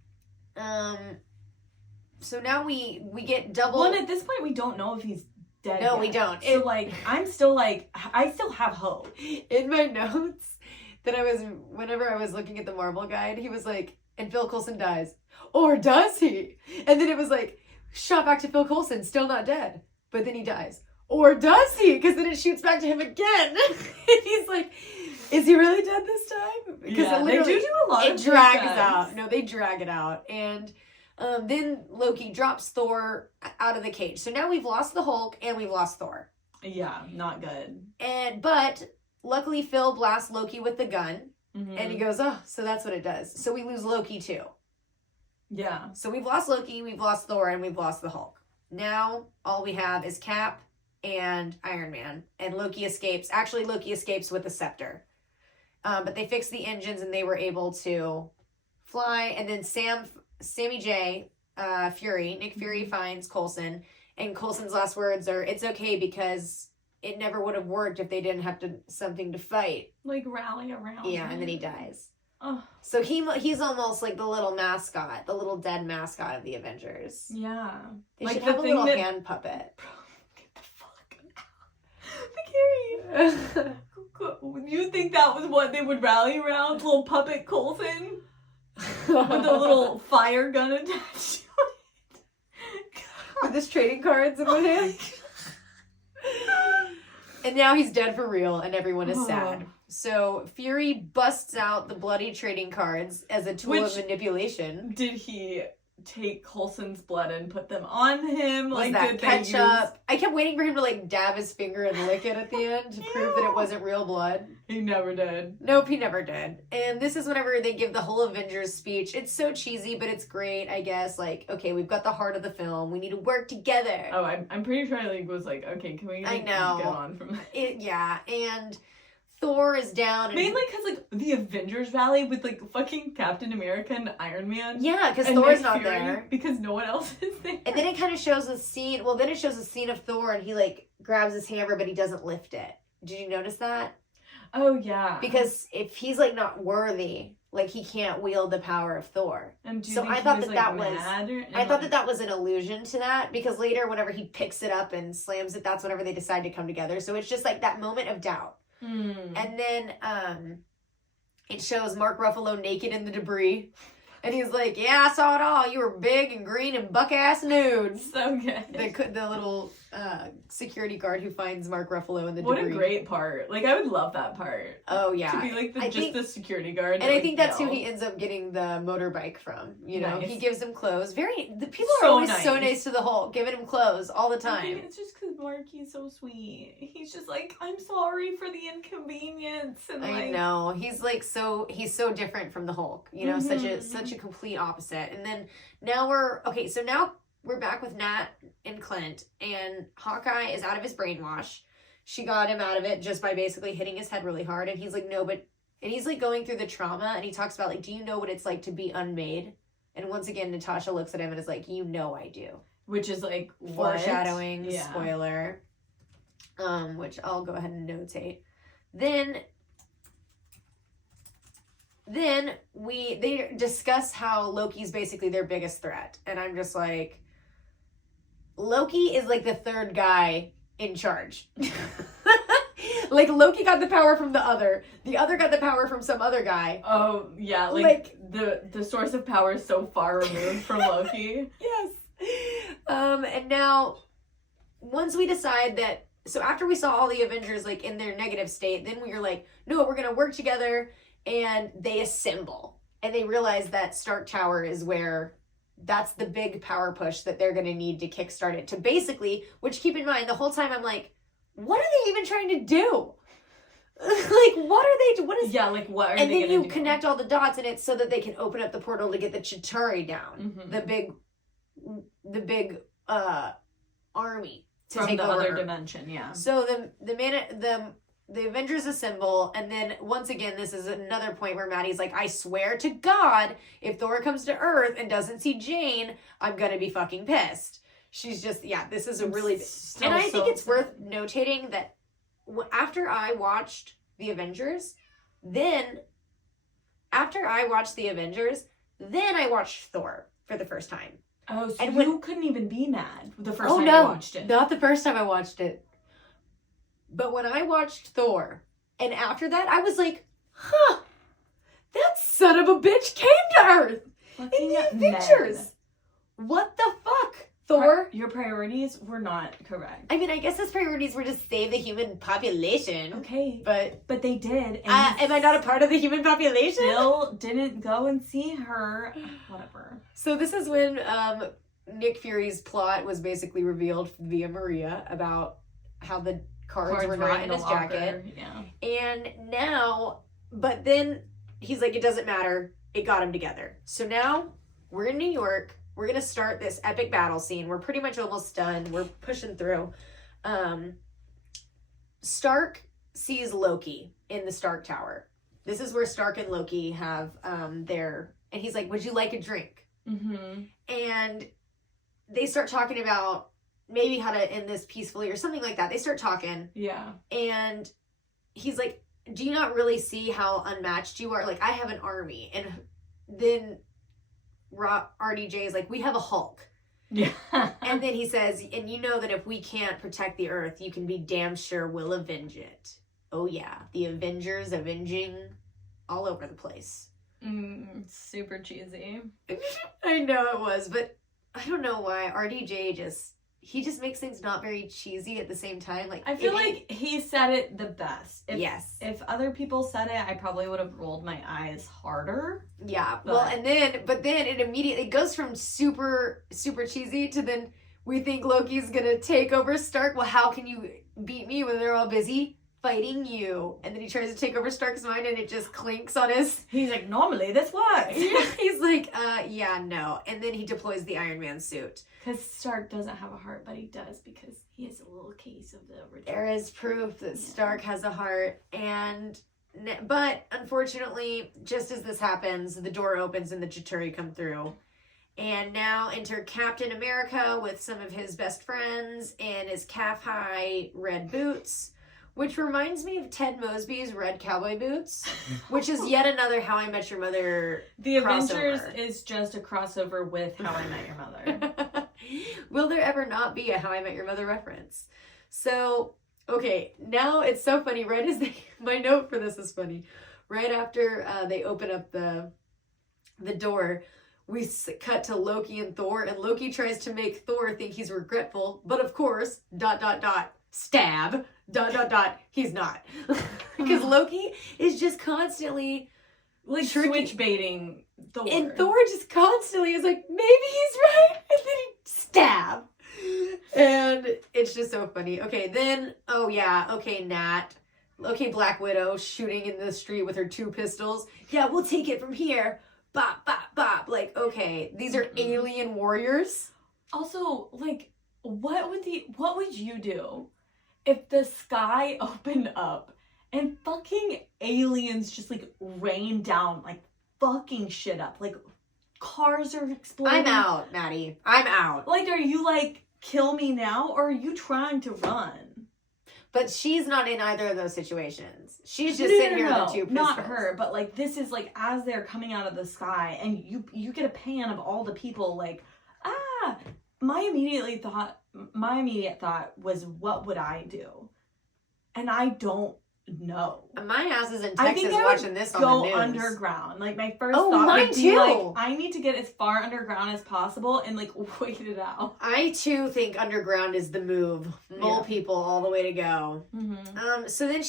So now we get double... Well, and at this point, we don't know if he's dead No, yet. we don't. So, I still have hope. In my notes, whenever I was looking at the Marvel guide, he was like, and Phil Coulson dies. Or does he? And then it was like, shot back to Phil Coulson, still not dead. But then he dies. Or does he? Because then it shoots back to him again. And he's like, is he really dead this time? Because they do a lot of it drags out. No, they drag it out. And then Loki drops Thor out of the cage. So now we've lost the Hulk and we've lost Thor. Yeah, not good. But luckily Phil blasts Loki with the gun. Mm-hmm. And he goes, so that's what it does. So we lose Loki too. Yeah. So we've lost Loki, we've lost Thor, and we've lost the Hulk. Now, all we have is Cap and Iron Man. And Loki escapes. Actually, Loki escapes with a scepter. But they fixed the engines and they were able to fly. And then Sammy J, Nick Fury finds Coulson. And Coulson's last words are, it's okay because it never would have worked if they didn't have something to fight. Like, rally around. Yeah, and then he dies. Oh. So he's almost like the little mascot, the little dead mascot of the Avengers. Yeah. They should have a little hand puppet. You think that was what they would rally around? Little puppet Coulson? With a little fire gun attached to it? With his trading cards in one hand. And now he's dead for real, and everyone is sad. So Fury busts out the bloody trading cards as a tool of manipulation. Did he take Coulson's blood and put them on him? Was like, that did ketchup? I kept waiting for him to like dab his finger and lick it at the end to prove that it wasn't real blood. He never did. Nope, he never did. And this is whenever they give the whole Avengers speech. It's so cheesy, but it's great, I guess. Like, okay, we've got the heart of the film. We need to work together. Oh, I'm pretty sure I like was like, okay, can we I know. get on from Yeah, and Thor is down. And mainly because, like, the Avengers rally with, like, fucking Captain America and Iron Man. Yeah, because Thor's not Fury, there. Because no one else is there. And then it kind of shows a scene. Well, then it shows a scene of Thor, and he, like, grabs his hammer, but he doesn't lift it. Did you notice that? Oh, yeah. Because if he's, like, not worthy, like, he can't wield the power of Thor. And so I thought that was an allusion to that, because later, whenever he picks it up and slams it, that's whenever they decide to come together. So it's just, like, that moment of doubt. And then it shows Mark Ruffalo naked in the debris. And he's like, yeah, I saw it all. You were big and green and buck-ass nude. So good. The little security guard who finds Mark Ruffalo in the what debris. What a great part. Like, I would love that part. Oh, yeah. To be, like, the security guard. And I think that's who he ends up getting the motorbike from. You know, nice. He gives him clothes. The people are so always nice. so nice to the Hulk, giving him clothes all the time. I think it's just because Marky's so sweet. He's just like, I'm sorry for the inconvenience. And I know. He's like he's so different from the Hulk. You know, such a complete opposite. And then now we're back with Nat and Clint, and Hawkeye is out of his brainwash. She got him out of it just by basically hitting his head really hard, and he's like, no, but, and he's like going through the trauma, and he talks about like, do you know what it's like to be unmade? And once again, Natasha looks at him and is like, you know I do. Which is like foreshadowing, yeah. Spoiler, which I'll go ahead and notate. Then they discuss how Loki's basically their biggest threat. And I'm just like, Loki is like the third guy in charge. Like, Loki got the power from the other got the power from some other guy. Oh, yeah, like the source of power is so far removed from Loki. Yes. And now, once we decide that, so after we saw all the Avengers, like, in their negative state, then we were like, no, we're going to work together, and they assemble. And they realize that Stark Tower is where, that's the big power push that they're going to need to kickstart it. To basically, which keep in mind, the whole time I'm like, what are they even trying to do? Like, what are they, what is... Yeah, like, what are and they then gonna you do? connect all the dots, and it's so that they can open up the portal to get the Chitauri down. Mm-hmm. The big army to From take the over other Earth. dimension, yeah. So the Avengers assemble, and then once again, this is another point where Maddie's like, I swear to God, if Thor comes to Earth and doesn't see Jane, I'm gonna be fucking pissed. She's just, this is a really... And I think it's worth notating that after I watched the Avengers, then I watched Thor for the first time. Oh, so and you couldn't even be mad the first time you watched it. Not the first time I watched it. But when I watched Thor, and after that, I was like, huh, that son of a bitch came to Earth in the Avengers. What the fuck, Thor? Your priorities were not correct. I mean, I guess his priorities were to save the human population. Okay. But they did. And am I not a part of the human population? Still didn't go and see her. Whatever. So this is when Nick Fury's plot was basically revealed via Maria about how the cards were not in his jacket. Yeah. And now, but then he's like, it doesn't matter. It got him together. So now we're in New York. We're going to start this epic battle scene. We're pretty much almost done. We're pushing through. Stark sees Loki in the Stark Tower. This is where Stark and Loki have their, and he's like, would you like a drink? Mm-hmm. And they start talking about maybe how to end this peacefully or something like that. They start talking. Yeah. And he's like, do you not really see how unmatched you are? Like, I have an army. And then RDJ is like, we have a Hulk. Yeah. And then he says, and you know that if we can't protect the Earth, you can be damn sure we'll avenge it. Oh yeah, the Avengers avenging all over the place. Super cheesy. I know it was, but I don't know why. RDJ he just makes things not very cheesy at the same time. Like, I feel like he said it the best. Yes. If other people said it, I probably would have rolled my eyes harder. Yeah. But... Well, and then it immediately goes from super, super cheesy to then we think Loki's gonna take over Stark. Well, how can you beat me when they're all busy fighting you? And then he tries to take over Stark's mind and it just clinks on his... He's like, normally this works. He's like, yeah, no. And then he deploys the Iron Man suit. Because Stark doesn't have a heart, but he does because he has a little case of the original. There is proof that Stark has a heart. But unfortunately, just as this happens, the door opens and the Chitauri come through. And now enter Captain America with some of his best friends and his calf-high red boots. Which reminds me of Ted Mosby's red cowboy boots, which is yet another How I Met Your Mother The crossover. Avengers is just a crossover with How I Met Your Mother. Will there ever not be a How I Met Your Mother reference? So, okay, now it's so funny. Right as my note for this is funny. Right after they open up the door, we cut to Loki and Thor, and Loki tries to make Thor think he's regretful, but of course, ... stab... ... he's not. Because Loki is just constantly like switch baiting Thor. And Thor just constantly is like, maybe he's right. And then he stab. And it's just so funny. Okay, then, oh yeah, okay, Nat. Okay, Black Widow shooting in the street with her 2 pistols. Yeah, we'll take it from here. Bop, bop, bop. Like, okay, these are alien warriors. Also, like, what would you do if the sky opened up and fucking aliens just like rain down like fucking shit up? Like cars are exploding. I'm out, Maddie. I'm out. Like, are you like, kill me now, or are you trying to run? But she's not in either of those situations. She's just sitting here with the 2 pistols. Not her, but like this is like as they're coming out of the sky and you get a pan of all the people like, my immediate thought was, what would I do? And I don't know. My ass is in Texas watching this on the news. Go underground. Like my first thought would be like, I need to get as far underground as possible and like wait it out. I too think underground is the move. Mole people all the way to go. Mm-hmm. So then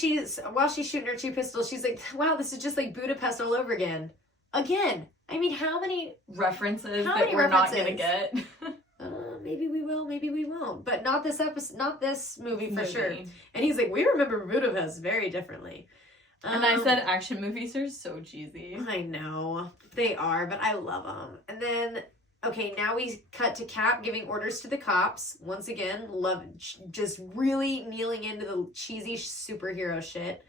while she's shooting her 2 pistols, she's like, wow, this is just like Budapest all over again. Again. I mean, how many references how that many we're references? not gonna get? Maybe we will, maybe we won't. But not this episode, not this movie for sure. And he's like, we remember Budapest very differently. And I said action movies are so cheesy. I know. They are, but I love them. And then, okay, now we cut to Cap giving orders to the cops. Once again, just really kneeling into the cheesy superhero shit.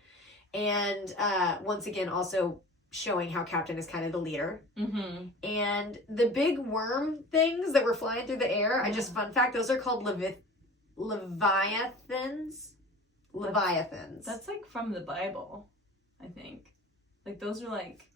And once again, also showing how Captain is kind of the leader. Mm-hmm. And the big worm things that were flying through the air, fun fact, those are called Leviathans. Leviathans. That's like from the Bible, I think. Like those are like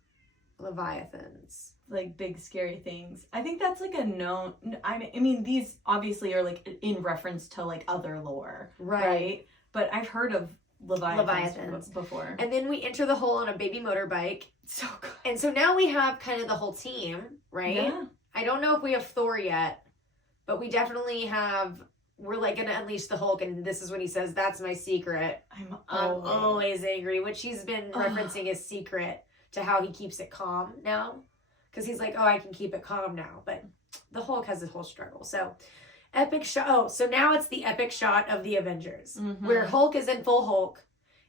Leviathans. Like big scary things. I think that's like a known, I mean these obviously are like in reference to like other lore. Right? But I've heard of Leviathans before. And then we enter the hole on a baby motorbike. So good. And so now we have kind of the whole team, right? Yeah. I don't know if we have Thor yet, but we definitely have, we're like going to unleash the Hulk, and this is when he says, that's my secret. I'm always angry, which he's been referencing his secret to how he keeps it calm now. Because he's like, I can keep it calm now. But the Hulk has his whole struggle. So epic shot. So now it's the epic shot of the Avengers, where Hulk is in full Hulk,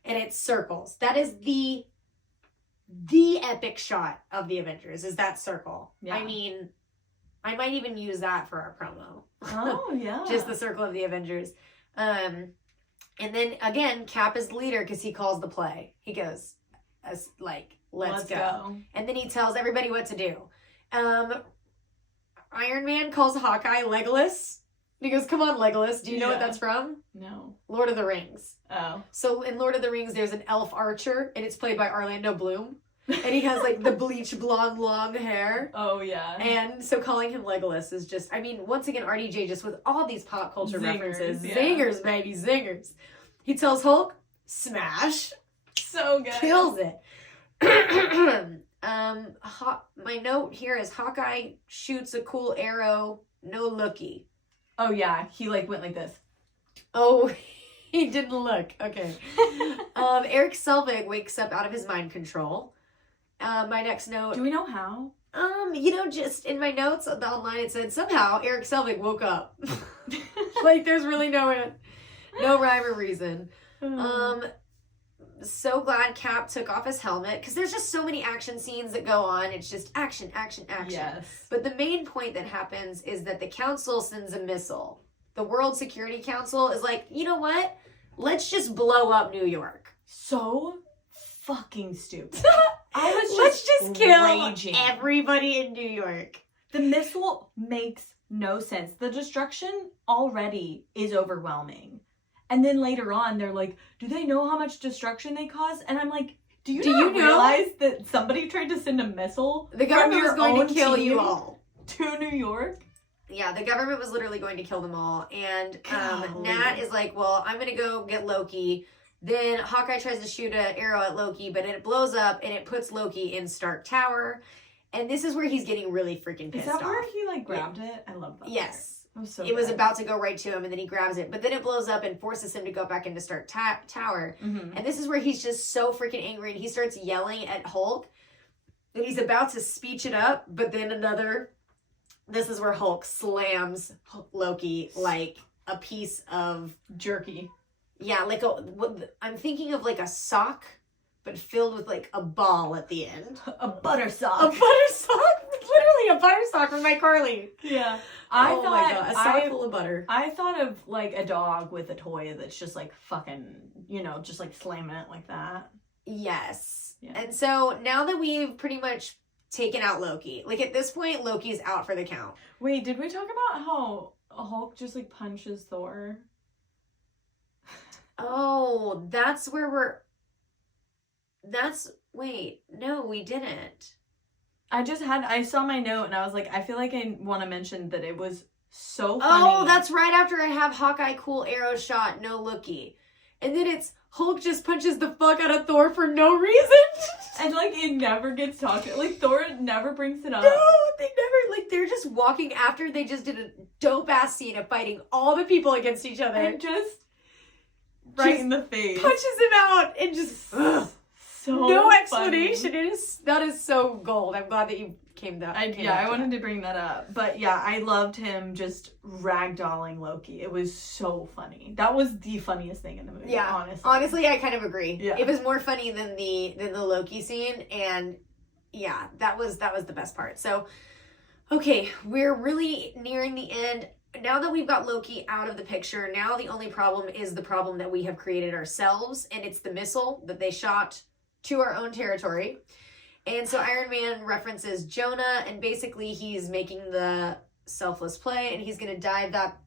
and it circles. That is the epic shot of the Avengers, is that circle. Yeah. I mean, I might even use that for our promo. Oh, yeah. Just the circle of the Avengers. And then, again, Cap is the leader because he calls the play. He goes, let's go. And then he tells everybody what to do. Iron Man calls Hawkeye Legolas. He goes, come on, Legolas. Do you know what that's from? No. Lord of the Rings. Oh. So in Lord of the Rings, there's an elf archer, and it's played by Orlando Bloom. And he has like the bleach blonde long hair. Oh yeah. And so calling him Legolas is just, I mean, once again, RDJ just with all these pop culture references. Yeah. Zingers, baby, zingers. He tells Hulk, smash. So good. Kills it. My note here is Hawkeye shoots a cool arrow, no looky. Oh yeah, he like went like this. Oh, he didn't look. Okay. Eric Selvig wakes up out of his mind control. My next note. Do we know how? Just in my notes online it said somehow Eric Selvig woke up. Like there's really no rhyme or reason. So glad Cap took off his helmet because there's just so many action scenes that go on. It's just action, action, action. Yes. But the main point that happens is that the council sends a missile. The World Security Council is like, you know what? Let's just blow up New York. So fucking stupid. Let's just kill raging. Everybody in New York. The missile makes no sense. The destruction already is overwhelming. And then later on, they're like, do they know how much destruction they cause? And I'm like, do you realize that somebody tried to send a missile? The government was going to kill you all. To New York? Yeah, the government was literally going to kill them all. And Nat is like, well, I'm going to go get Loki. Then Hawkeye tries to shoot an arrow at Loki, but it blows up and it puts Loki in Stark Tower. And this is where he's getting really freaking pissed off. Is that where he like grabbed it? I love that. Yes. It was about to go right to him and then he grabs it. But then it blows up and forces him to go back into Stark Tower. Mm-hmm. And this is where he's just so freaking angry and he starts yelling at Hulk. And he's about to speech it up, but then this is where Hulk slams Loki like a piece of jerky. Yeah, like I'm thinking of like a sock, but filled with like a ball at the end. A butter sock. A butter sock? Literally a butter sock from my Carly. Yeah. My God, a sock full of butter. I thought of like a dog with a toy that's just like fucking, just like slamming it like that. Yes. Yeah. And so now that we've pretty much taken out Loki, like at this point, Loki's out for the count. Wait, did we talk about how Hulk just like punches Thor? Oh, that's where wait, no, we didn't. I saw my note and I was like, I feel like I want to mention that it was so funny. Oh, that's right after I have Hawkeye cool arrow shot, no looky. And then it's Hulk just punches the fuck out of Thor for no reason. And like it never gets talked. Like Thor never brings it up. No, they never, like they're just walking after they just did a dope ass scene of fighting all the people against each other. And just right in the face. Punches him out and just so no explanation. Funny. That is so gold. I'm glad that you came that. I wanted to bring that up. But yeah, I loved him just ragdolling Loki. It was so funny. That was the funniest thing in the movie. Yeah, honestly, I kind of agree. Yeah. It was more funny than the Loki scene, and yeah, that was the best part. So, okay, we're really nearing the end. Now that we've got Loki out of the picture, now the only problem is the problem that we have created ourselves, and it's the missile that they shot to our own territory. And so Iron Man references Jonah, and basically he's making the selfless play, and he's going to dive that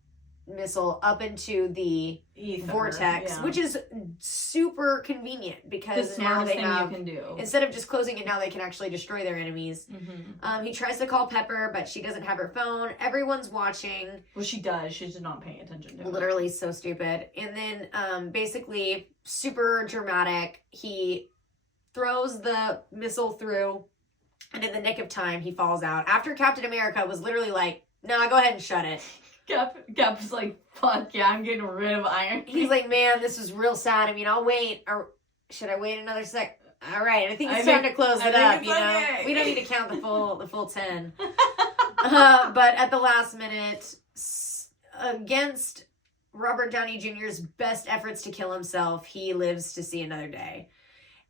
missile up into the ether, vortex, which is super convenient because now they have, you can do. Instead of just closing it, now they can actually destroy their enemies. Mm-hmm. He tries to call Pepper, but she doesn't have her phone. Everyone's watching. Well, she does. She's just not paying attention to it. Literally so stupid. And then basically super dramatic. He throws the missile through, and in the nick of time, he falls out. After Captain America was literally like, "No, go ahead and shut it." Cap was like, "Fuck yeah, I'm getting rid of Iron." He's like, "Man, this is real sad. I mean, I'll wait. Or should I wait another sec? All right, I think it's time to close it up. You know, we don't need to count the full 10." But at the last minute, against Robert Downey Jr.'s best efforts to kill himself, he lives to see another day.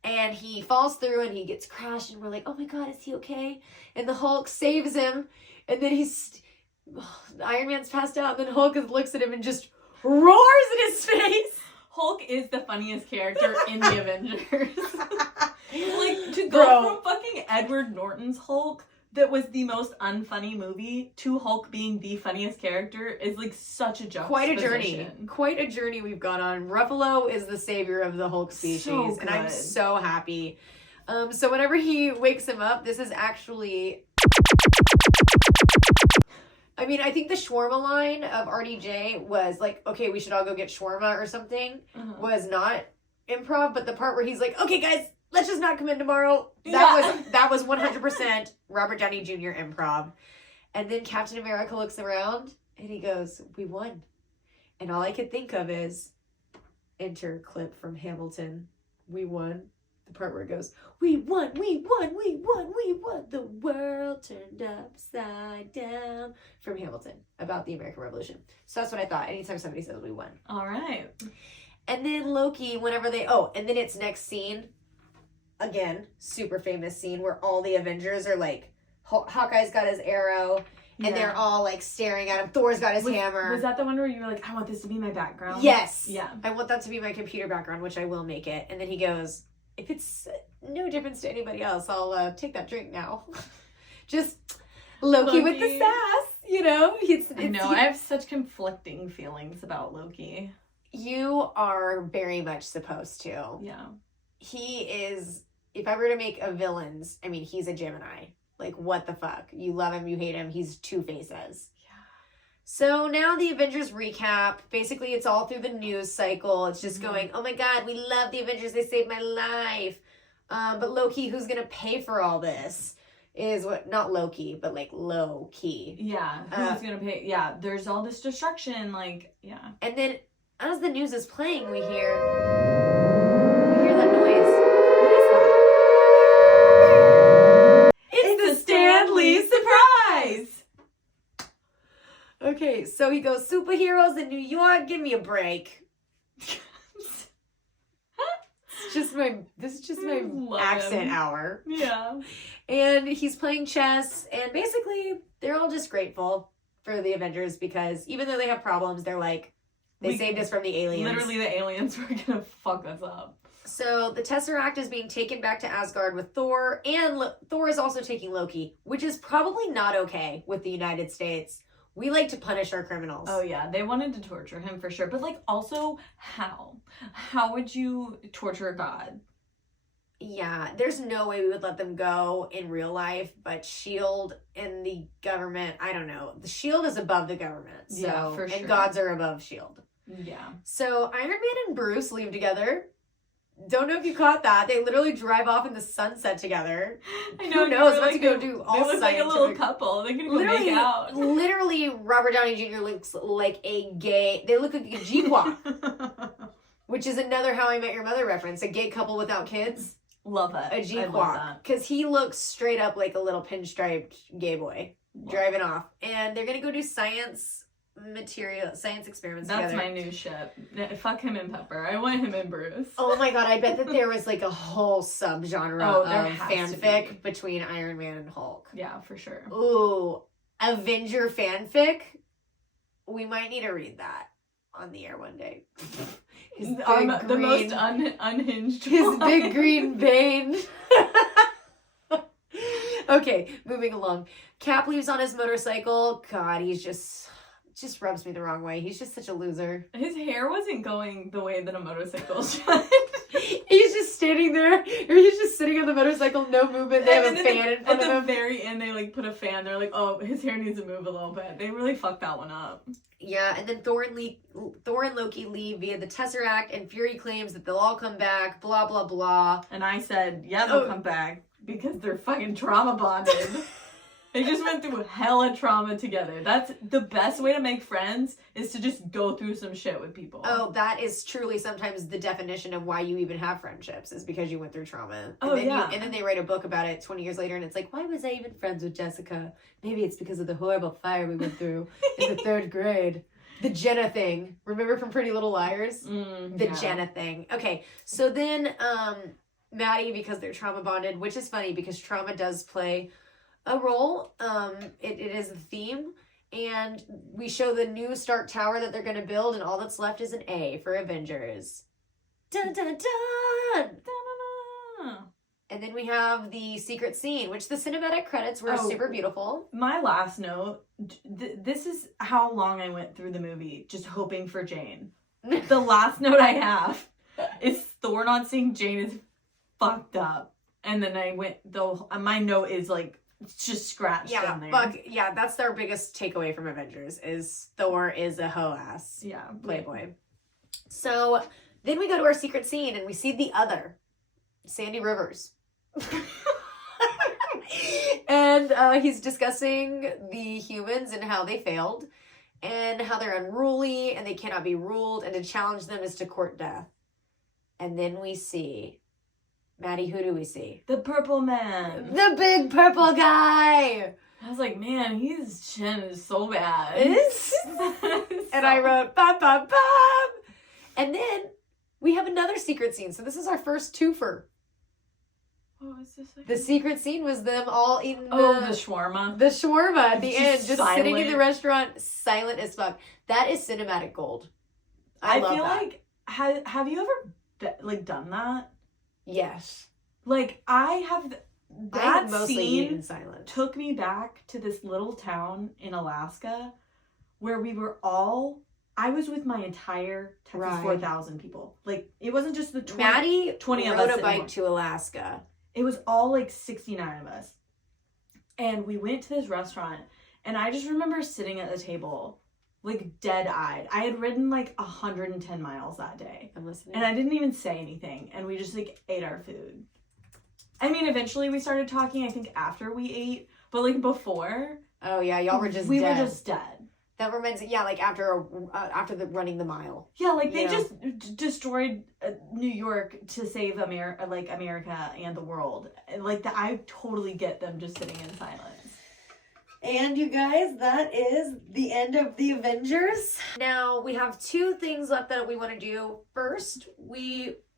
And he falls through and he gets crushed, and we're like, "Oh my God, is he okay?" And the Hulk saves him, and then Iron Man's passed out, and then Hulk looks at him and just roars in his face. Hulk is the funniest character in the Avengers. Like, to go from fucking Edward Norton's Hulk, that was the most unfunny movie, to Hulk being the funniest character is like such a juxtaposition. Quite a journey we've gone on. Ruffalo is the savior of the Hulk species, and I'm so happy. So whenever he wakes him up, this is actually... I mean, I think the shawarma line of RDJ was like, okay, we should all go get shawarma or something, was not improv, but the part where he's like, okay, guys, let's just not come in tomorrow. That was 100% Robert Downey Jr. improv. And then Captain America looks around and he goes, we won. And all I could think of is, enter clip from Hamilton, we won. The part where it goes, we won, we won, we won, we won. The world turned upside down. From Hamilton, about the American Revolution. So that's what I thought. Anytime somebody says we won. All right. And then Loki, whenever and then it's next scene. Again, super famous scene where all the Avengers are like, Hawkeye's got his arrow. And they're all like staring at him. Thor's got his hammer. Was that the one where you were like, I want this to be my background? Yes. Yeah. I want that to be my computer background, which I will make it. And then he goes, if it's no difference to anybody else, I'll take that drink now. Just Loki with the sass, you know? I have such conflicting feelings about Loki. You are very much supposed to. Yeah. He is, if I were to make a villains, I mean, he's a Gemini. Like, what the fuck? You love him, you hate him. He's two faces. Yeah. So now the Avengers recap. Basically, it's all through the news cycle. It's just going, oh my God, we love the Avengers. They saved my life. But Loki, who's going to pay for all this? Is what, not Loki, but like low key. Yeah. Who's going to pay? Yeah. There's all this destruction. Like, yeah. And then as the news is playing, we hear that noise. It's the Stan Lee surprise! Okay, so he goes, superheroes in New York, give me a break. This is just my accent hour. Yeah. And he's playing chess, and basically, they're all just grateful for the Avengers because even though they have problems, they're like, they saved us from the aliens. Literally, the aliens were gonna fuck us up. So the Tesseract is being taken back to Asgard with Thor, and Thor is also taking Loki, which is probably not okay with the United States. We like to punish our criminals. Oh yeah, they wanted to torture him for sure. But like, also, how? How would you torture God? Yeah, there's no way we would let them go in real life, but S.H.I.E.L.D. and the government, I don't know. The S.H.I.E.L.D. is above the government. So, yeah, for sure. And gods are above S.H.I.E.L.D. Yeah. So Iron Man and Bruce leave together. Don't know if you caught that. They literally drive off in the sunset together. I know. Who knows? About to go do all They look like a little couple. They can go make out. Literally, Robert Downey Jr. looks like a gay... They look like a G-Quad. Which is another How I Met Your Mother reference. A gay couple without kids. Love it. A G-Quad. Because he looks straight up like a little pinstriped gay boy. Driving off. And they're going to go do science experiments That's together. my new ship. Fuck him and Pepper. I want him and Bruce. Oh my God, I bet that there was like a whole subgenre of fanfic between Iron Man and Hulk. Yeah, for sure. Ooh, Avenger fanfic? We might need to read that on the air one day. The most unhinged His one. big green vein. Okay, moving along. Cap leaves on his motorcycle. God, he's just rubs me the wrong way. He's just such a loser. His hair wasn't going the way that a motorcycle should. He's just standing there, or he's just sitting on the motorcycle, no movement. They have a fan in front of him. At the very end, they like put a fan. They're like, oh, his hair needs to move a little bit. They really fucked that one up. Yeah, and then Thor and Loki leave via the Tesseract, and Fury claims that they'll all come back, blah, blah, blah. And I said, yeah, they'll come back because they're fucking trauma bonded. They just went through hella trauma together. That's the best way to make friends, is to just go through some shit with people. Oh, that is truly sometimes the definition of why you even have friendships, is because you went through trauma. And then they write a book about it 20 years later, and it's like, why was I even friends with Jessica? Maybe it's because of the horrible fire we went through in the 3rd grade. The Jenna thing. Remember from Pretty Little Liars? Jenna thing. Okay, so then Maddie, because they're trauma bonded, which is funny because trauma does play a role. It is the theme, and we show the new Stark Tower that they're going to build, and all that's left is an A for Avengers. Dun dun dun! Dun, dun, dun. And then we have the secret scene, which the cinematic credits were super beautiful. My last note, this is how long I went through the movie, just hoping for Jane. The last note I have is Thor not seeing Jane is fucked up. And then I went, though, my note is like, just scratched on there. Buck, that's our biggest takeaway from Avengers is Thor is a hoe-ass playboy. So then we go to our secret scene and we see the other, Sandy Rivers. And he's discussing the humans and how they failed and how they're unruly and they cannot be ruled, and to challenge them is to court death. And then we see, Maddie, who do we see? The purple man. The big purple guy. I was like, man, his chin is so bad. And I wrote, bum, bum, bum. And then we have another secret scene. So this is our first twofer. What was this? The secret scene was them all eating the shawarma. The shawarma at the end, just silent. sitting in the restaurant, silent as fuck. That is cinematic gold. I love feel that. like, have you ever done that? Yes. Like, I have. That mostly scene in silence. Took me back to this little town in Alaska where we were all. I was with my entire Texas 4,000 people. Like, it wasn't just the 20 Maddie 20 of rode us a bike anymore. to Alaska. It was all like 69 of us. And we went to this restaurant, and I just remember sitting at the table, like dead-eyed. I had ridden like 110 miles that day. I'm listening. And I didn't even say anything, and we just like ate our food. I mean, eventually we started talking, I think after we ate, but like before. Oh yeah, y'all were just we dead. were just dead. That reminds me, like after the running the mile. Yeah, like they just destroyed New York to save America and the world. Like I totally get them just sitting in silence. And you guys, that is the end of the Avengers. Now we have two things left that we want to do. First,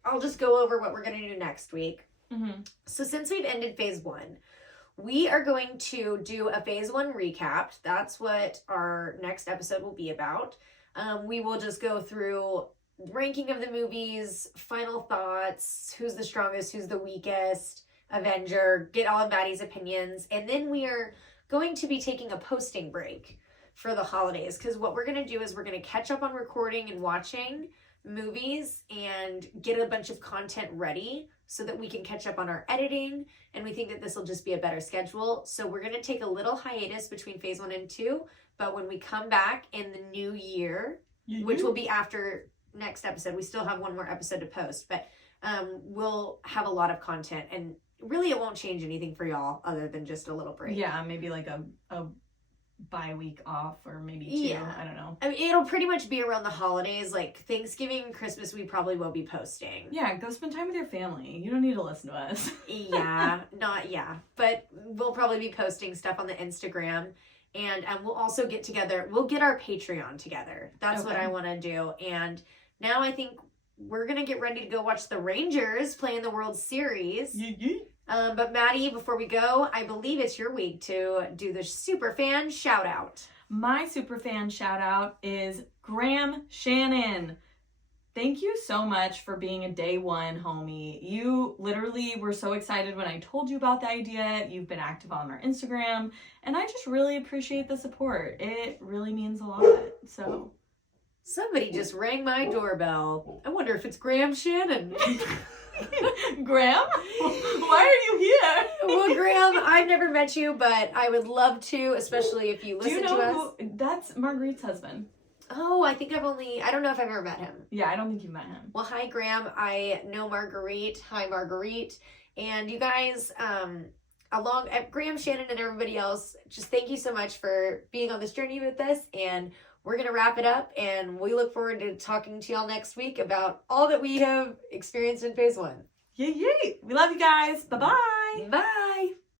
I'll just go over what we're going to do next week. Mm-hmm. So since we've ended phase 1, we are going to do a phase 1 recap. That's what our next episode will be about. We will just go through ranking of the movies, final thoughts, who's the strongest, who's the weakest, Avenger, get all of Maddie's opinions. And then we are going to be taking a posting break for the holidays, because what we're going to do is we're going to catch up on recording and watching movies and get a bunch of content ready so that we can catch up on our editing, and we think that this will just be a better schedule. So we're going to take a little hiatus between phase 1 and 2, but when we come back in the new year, which will be after next episode, we still have one more episode to post, but we'll have a lot of content, and really it won't change anything for y'all other than just a little break. Yeah, maybe like a bi-week off, or maybe 2. Yeah. I don't know. I mean, it'll pretty much be around the holidays, like Thanksgiving and Christmas we probably will be posting. Yeah, go spend time with your family. You don't need to listen to us. But we'll probably be posting stuff on the Instagram, and we'll also get together. We'll get our Patreon together. That's what I want to do. And now I think we're going to get ready to go watch the Rangers play in the World Series. But Maddie, before we go, I believe it's your week to do the super fan shout out. My super fan shout out is Graham Shannon. Thank you so much for being a day one homie. You literally were so excited when I told you about the idea. You've been active on our Instagram, and I just really appreciate the support. It really means a lot. So somebody just rang my doorbell. I wonder if it's Graham Shannon. Graham? Why are you here? Well, Graham, I've never met you, but I would love to, especially if you listen to us. That's Marguerite's husband. Oh, I don't know if I've ever met him. Yeah, I don't think you've met him. Well, hi, Graham. I know Marguerite. Hi, Marguerite. And you guys, along at Graham, Shannon, and everybody else, just thank you so much for being on this journey with us. And we're going to wrap it up, and we look forward to talking to y'all next week about all that we have experienced in phase 1. Yay, yay. We love you guys. Bye-bye. Bye.